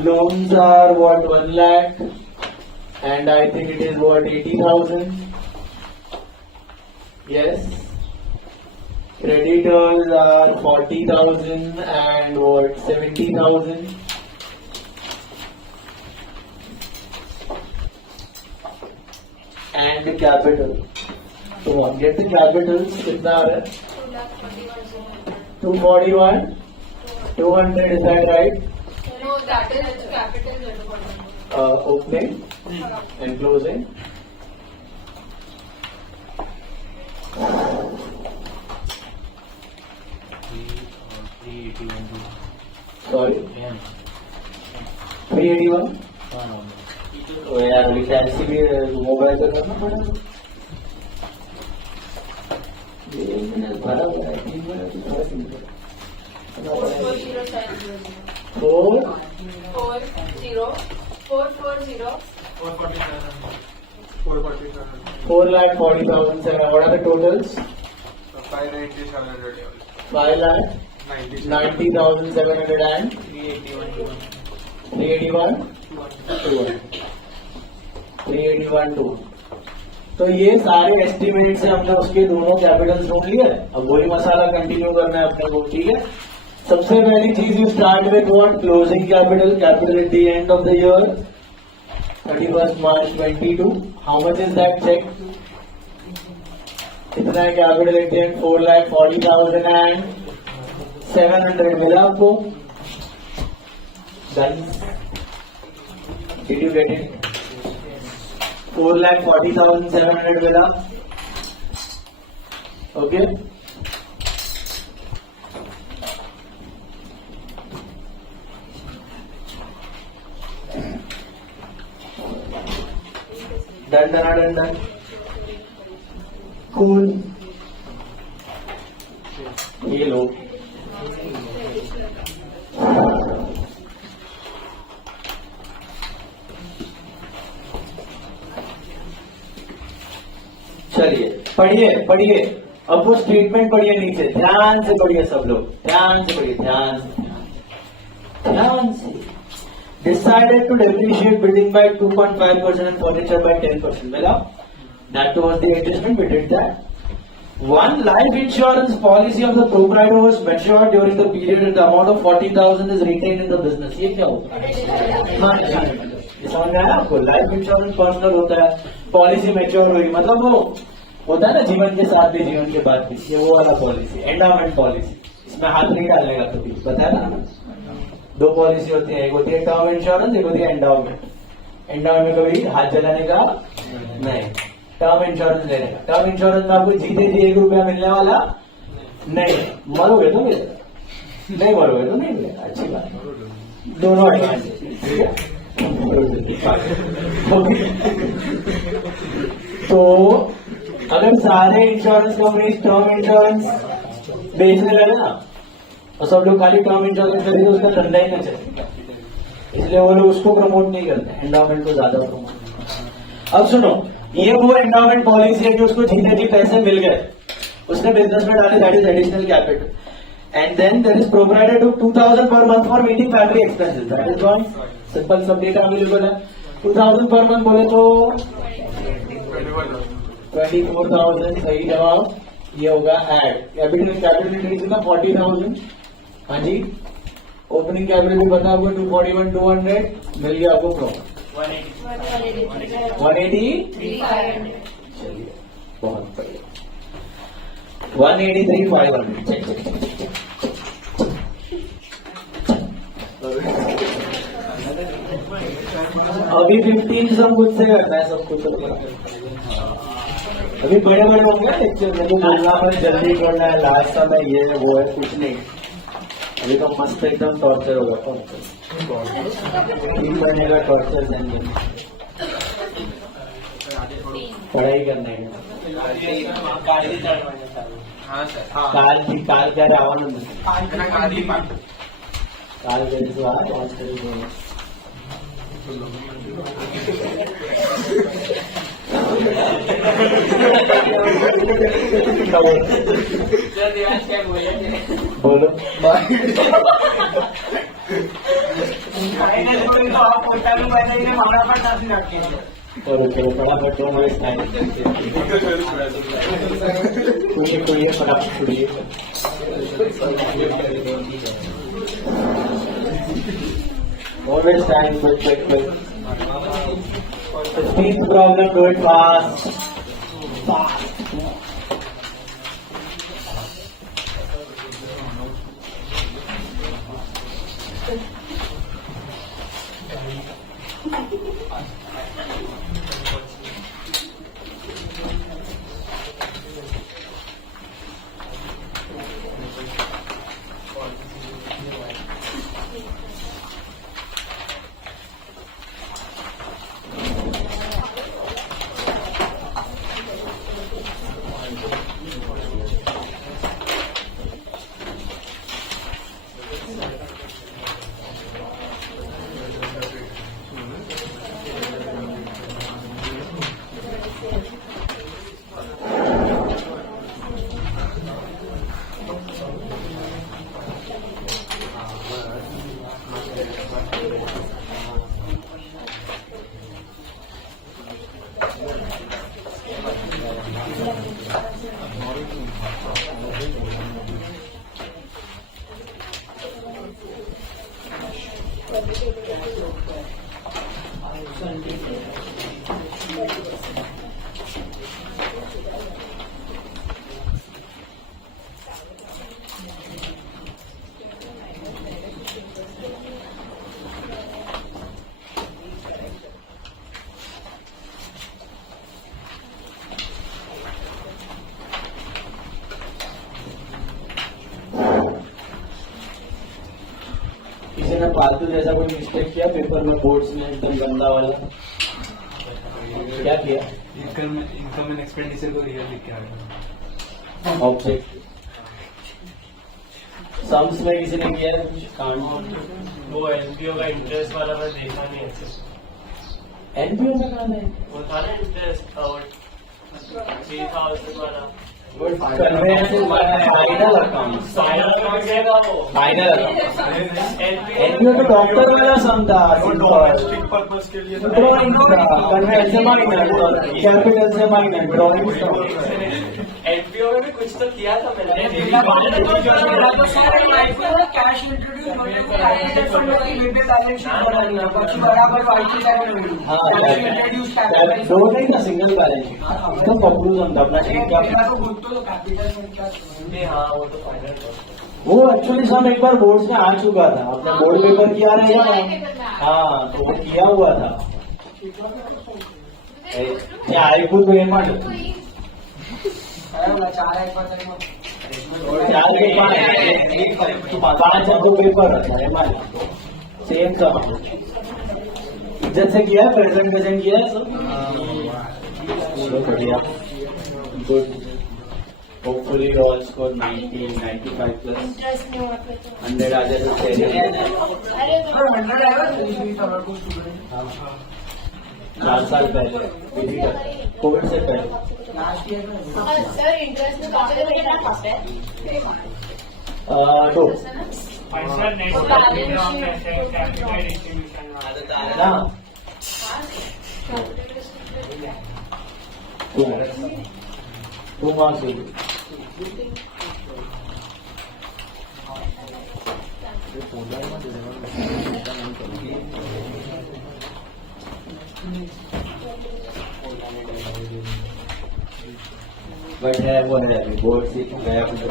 Loans are what 1 lakh, and I think it is what 80,000. Yes. Creditors are 40,000 and what 70,000. And the capital. So get the capitals. कितना आ रहा है? 241. 200. Is that right? No, that is capital. Opening and closing. Sorry, 381. तो यार लिखा भी mobile पे करना पड़ेगा। भरा हुआ है 3 minute. 4,40,000. What are the totals? 5,90,700 and 381. 381. तो ये सारे एस्टिमेट से हमने उसके दोनों कैपिटल्स ढूंढ लिए। अब गोली मसाला कंटिन्यू करना है अपने को, ठीक है। सबसे पहली चीज you start with what? Closing capital. Capital at the end of the year 31st March 22. How much is that? Check. कितना है कैपिटल एट द एंड? 4,40,700 मिला आपको। Did you get it? 4,40,700 मिला। Okay, done. कूल, ये लो। चलिए पढ़िए। अब वो स्टेटमेंट पढ़िए नीचे, ध्यान से पढ़िए सब लोग, ध्यान से पढ़िए, ध्यान से। Decided to depreciate building by 2.5% and furniture by 10%. मिला? That was the adjustment. We did that. One life insurance policy of the proprietor was matured during the period and the amount of 40,000 is retained in the business. ये क्या होता है? हाँ जी, ये समझ में आया आपको? लाइफ इंश्योरेंस पर्सनल होता है, पॉलिसी मैच्योर हुई, मतलब वो होता है ना जीवन के साथ भी जीवन के बाद भी, ये वो वाला पॉलिसी, एंडाउमेंट पॉलिसी। इसमें हाथ नहीं डालने का कभी, पता है ना? 2 पॉलिसी होती है, एक होती है टर्म इंश्योरेंस, एक होती है एंडाउमेंट। एंडाउमेंट में कभी हाथ जलाने का नहीं, टर्म इंश्योरेंस लेने का। टर्म इंश्योरेंस में आपको जीते जी 1 रुपया मिलने वाला नहीं, मरोगे तो मिलेगा, नहीं मरोगे तो नहीं मिलेगा। अच्छी बात, दोनों एडवांटेज, ठीक है। तो अगर सारे इंश्योरेंस कंपनी टर्म इंश्योरेंस बेचने लगे ना, और सब लोग खाली टर्म इंश्योरेंस करेंगे, उसका धंधा ही ना चलेगा, इसलिए वो लोग उसको प्रमोट नहीं करते, एंडाउमेंट को ज्यादा प्रमोट करते। अब सुनो, ये वो एंडाउमेंट पॉलिसी है कि उसको जीते जी पैसे मिल गए, उसने बिजनेस में डाले, that is additional capital, and then there is provided 2000 per month for meeting family expenses, that is one simple सब डेटा अवेलेबल है। 2000 पर मंथ बोले तो 24,000 सही जवाब, ये होगा ऐड। कैपिटल इंक्रीज ना 40,000, हाँ जी, ओपनिंग कैपिटल भी पता आपको 241 200 मिल गया आपको प्रॉफिट 180, चलिए बहुत बढ़िया, 183,500 चेक चेक। अभी 15 सब मुझसे करना है, सब कुछ अभी बड़े बड़े होंगे लेक्चर, मेरे को बोलना है जल्दी करना है, लास्ट समय ये है वो है, कुछ नहीं, अभी तो मस्त एकदम टॉर्चर होगा, करने का टॉर्चर देंगे, पढ़ाई करने का काल क्या रावण काल बोलो और फटाफट तो हमारे कुड़िए फटाफट कुड़िए, always time quick. 15th problem, do it fast. किसी ने फालतू जैसा कोई मिस्टेक किया पेपर में, बोर्ड्स में एकदम गंदा वाला, क्या किया? इनकम एंड एक्सपेंडिचर को रियल लिख के आया, ऑब्जेक्ट सम्स में किसी ने किया कुछ कांड, वो एनपीओ का इंटरेस्ट वाला मैं देखा नहीं है, एनपीओ में कहा है वो था ना इंटरेस्ट और 3,000 वाला फाइनल अकाउंट, फाइनल अकाउंट जाएगा वो फाइनल अकाउंट, एनपीओ एनपीओ तो डॉक्टर वाला सम था, डोमेस्टिक पर्पस के लिए ड्रॉइंग था, कन्वेंशन से माइनर, कैपिटल से माइनर, ड्रॉइंग था, एनपीओ में भी कुछ तो किया था मैंने, कैश इंट्रोड्यूस होने को बैलेंस शीट बनाना, પછી બરાબર વાંચી લેવાનું, इंट्रोड्यूस दो नहीं था, सिंगल बैलेंस शीट एकदम पपलू समझा अपना शीट का, को गुत्तो तो कैपिटल में क्या हाँ वो तो फाइनल था। वो एक्चुअली सम एक बार बोर्ड में आ चुका था, अपने बोर्ड पेपर किया रहेगा ना, हाँ तो वो किया हुआ था, आईपुर में चार एक बार 5 आपको पेपर सेम सब इज्जत से किया है, प्रेजेंटेशन किया है सब, चलो बढ़िया, good. Hopefully you all score 90, 95 plus. Interest नहीं हुआ फिर तो 100 आ जाए तो चाहिए। अरे तो 100 आएगा तो भी सवाल को स्टूडेंट 4 साल पहले कोविड से पहले। लास्ट ईयर में सर इंटरेस्ट में काफी कितना खाते हैं तो Sir, next topic हम कैसे capital distribution ना टू मार्क्स बट है वो है अभी बोर्ड से गया उधर।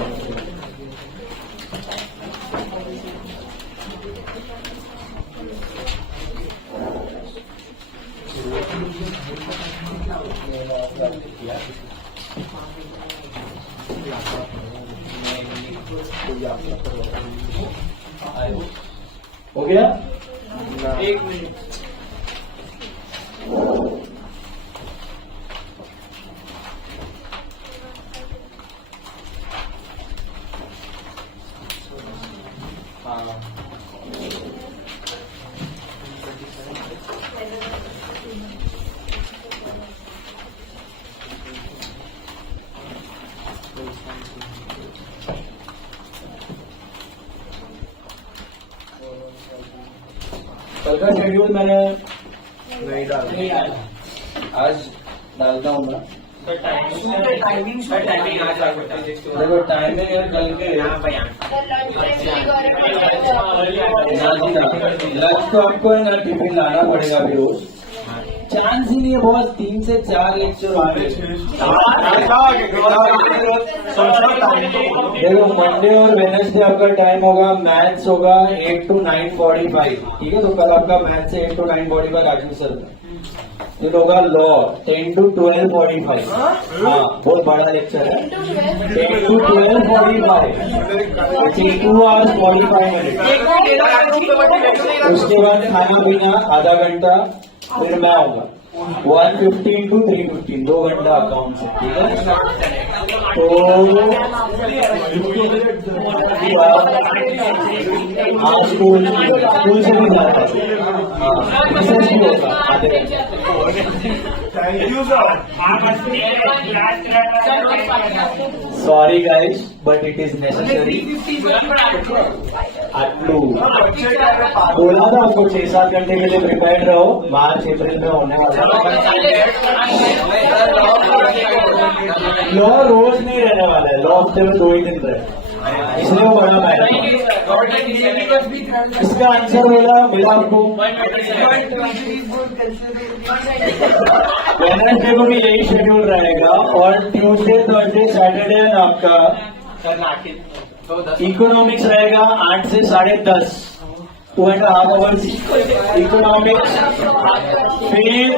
हो गया? एक मिनट कल का शेड्यूल मैंने नहीं डाला, आज डालता हूँ मैं। टाइमिंग देखो टाइमिंग है कल के लंच तो आपको है ना टिफिन लाना पड़ेगा भी रोज। चांस ही नहीं है बॉस, 3 से 4 लेक्चर आगे। देखो मंडे और वेडनेसडे आपका टाइम होगा, मैथ्स होगा 8 to 9:45, ठीक है। तो कल आपका मैथ्स से 8 to 9:45 राजू सर का। फिर होगा लॉ 10 to 12:45, हाँ बहुत बड़ा लेक्चर है। 10 to 12:45, 2 hours 45 minutes। उसके बाद खाना पीना आधा घंटा, फिर मैं आऊंगा 1:15 to 3:15, 2 घंटा अकाउंट से, ठीक है। तो हाँ स्कूल से भी जाता है, रिसर्च भी होगा आधे घंटे। Sorry guys but it is necessary. आटलू बोला था आपको 6-7 घंटे के लिए प्रिपेयर रहो, मार्च अप्रैल में होने वाला। लॉ रोज नहीं रहने वाला है, लॉ हफ्ते में 2 ही दिन रहे, इसलिए वो बड़ा मैटर। इसका आंसर मिला आपको। वेडनेसडे को भी यही शेड्यूल रहेगा और ट्यूसडे थर्सडे सैटरडे आपका इकोनॉमिक्स रहेगा 8 से 10:30, 2.5 hours इकोनॉमिक्स। फिर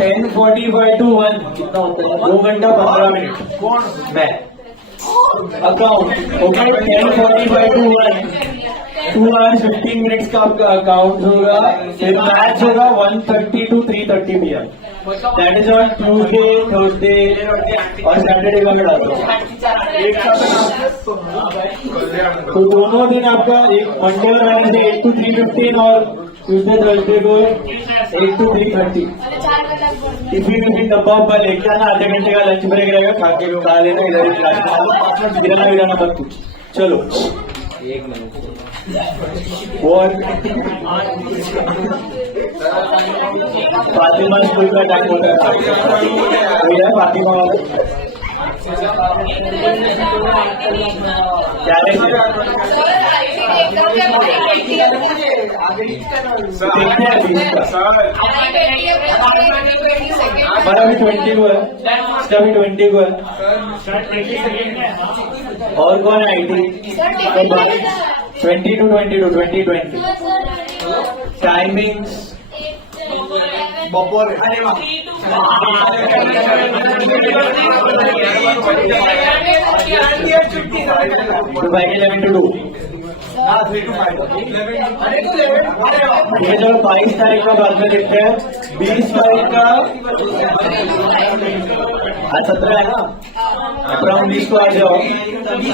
10:45 to 1 कितना होता है, 2 घंटा 15 मिनट मैं account, okay. 10:45 to 1, 2 hours 15 minutes का आपका अकाउंट होगा। फिर मैच होगा 1:30 to 3:30 PM। That is on Tuesday Thursday और सैटरडे का मैं डालता हूँ। तो दोनों दिन आपका एक मंडे और वेडनेसडे 8 to 3:15 और ट्यूसडे थर्सडे को 8 to 3:30। टिफिन डब्बा उब्बा लेके आना, आधे घंटे का लंच ब्रेक रहेगा, खा के खा लेना, इधर क्लास गिराना मत कुछ। चलो 1 मिनट और फातिमा स्कूल का टाइम होता है भैया, फातिमा वाला क्या हमारा भी 20 को है, इसका भी 20 को है। और कौन है IT? 20 to 22, 2020 timings. बपोर भाई 11 to 2, ये जो 22 तारीख का बाद में लिखते हैं, 20 तारीख का आज 17 है ना, अपना 19 को आ जाओ।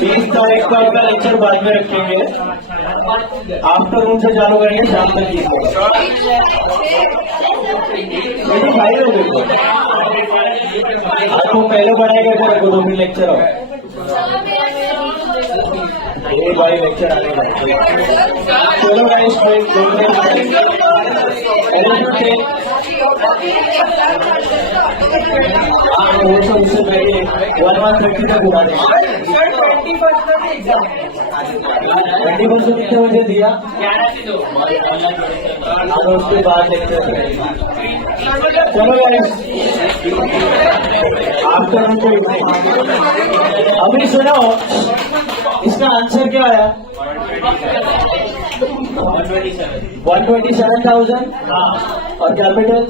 20 तारीख को आपका लेक्चर बाद में रखेंगे, आफ्टरनून से चालू करेंगे, शाम तक ही भाई लोग देखो आपको पहले पढ़ाएगा क्या रखो, 2 मिनट लेक्चर हो ये भाई लेक्चर आने का। चलो गाइस इससे पहले 1:30 तक उड़ा दें। 21 से कितने बजे दिया? 11 से 2। और उसके बाद लेक्चर करेंगे। चलो गाइस आफ्टर अभी सुनो, इसका आंसर क्या आया? 127,000 और कैपिटल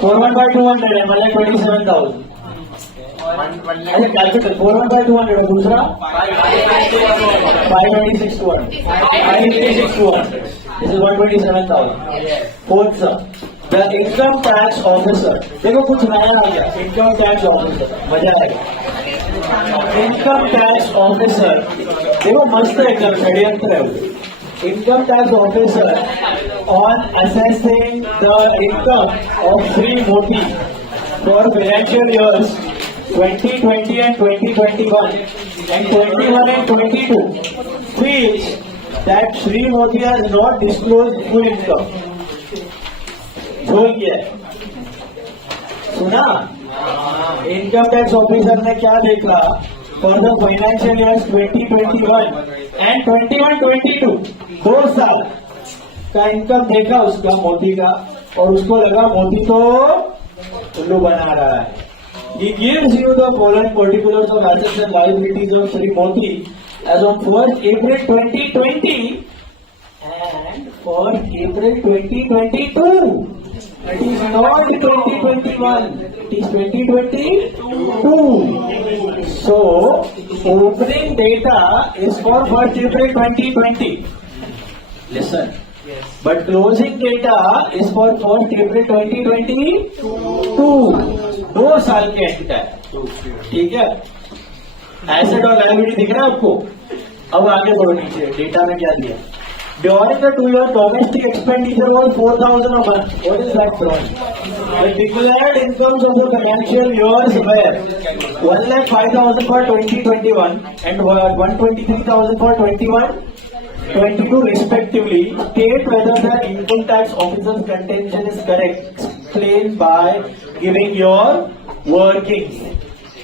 4,1/200 है, मतलब 27,000। अच्छा कैपिटल 4,1/200 और दूसरा 526,200 This is 127,000। Fourth sir the income tax officer, देखो कुछ नया आ गया, इनकम टैक्स ऑफिसर, मजा आएगा। इनकम टैक्स ऑफिसर देखो मस्त है, एकदम षड्यंत्र है। Income tax officer on assessing the income of Shri Modi for financial years 2020 and 2021 and 21 and 22 feels that Sri Modi has not disclosed full income. झोल किया है, सुना? इनकम टैक्स ऑफिसर ने क्या देखा for the financial year 2021 and 21-22 2 साल का income देखा उसका मोदी का, और उसको लगा मोदी तो उल्लू बना रहा है। He gives you the following particulars of assets and liabilities of Sri Modi as of 1st April 2020 and for April 2022. It is not 2021. It is 2022. So, opening data is for 1st April 2020. Listen. But closing data is for 1st April 2022. 2 साल के and है, ठीक है? Asset और liability दिख रहा है आपको? अब आगे बढ़ो नीचे, डेटा में क्या दिया? During the 2-year domestic expenditure was 4,000 a month. What is that from? The declared incomes of the financial years were 1,05,000 for 2021 and 123,000 for 21-22 respectively. State whether the income tax officer's contention is correct. Explain by giving your workings.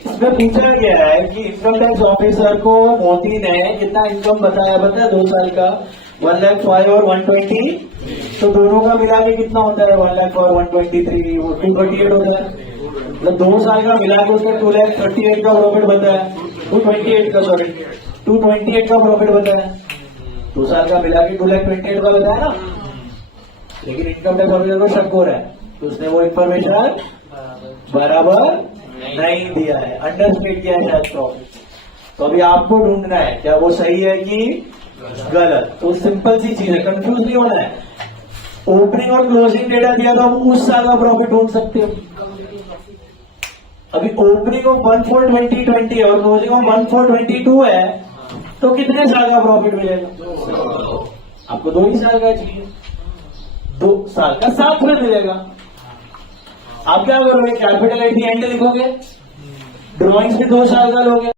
इसमें पूछा गया है कि income tax officer को मोदी ने कितना income बताया 2 साल का 1,05,000 और 120, तो दोनों का मिला के कितना होता है? 1,00,000 और 123, वो 238 होता है। मतलब 2 साल का मिला के उसने 2,38,000 का प्रॉफिट बताया, 228 का प्रॉफिट बताया। 2 साल का मिला के 2,28,000 का बताया ना, लेकिन इनकम टैक्स ऑफिसर को शक हो रहा है, तो उसने वो इंफॉर्मेशन बराबर नहीं दिया है, अंडरस्टेट किया है शायद प्रॉफिट। तो अभी आपको ढूंढना है क्या वो सही है कि गलत। तो सिंपल सी चीज है, कंफ्यूज नहीं होना है। ओपनिंग और क्लोजिंग डेटा दिया था, उस साल का प्रॉफिट ढूंढ सकते हो। अभी ओपनिंग ऑफ 1/4/2020 और क्लोजिंग ऑफ 1/4/22 है, तो कितने साल का प्रॉफिट मिलेगा? आपको 2 ही साल का चाहिए, 2 साल का साथ में मिलेगा। आप क्या करोगे? कैपिटल एट द एंड लिखोगे, ड्रॉइंग्स भी 2 साल का लोगे।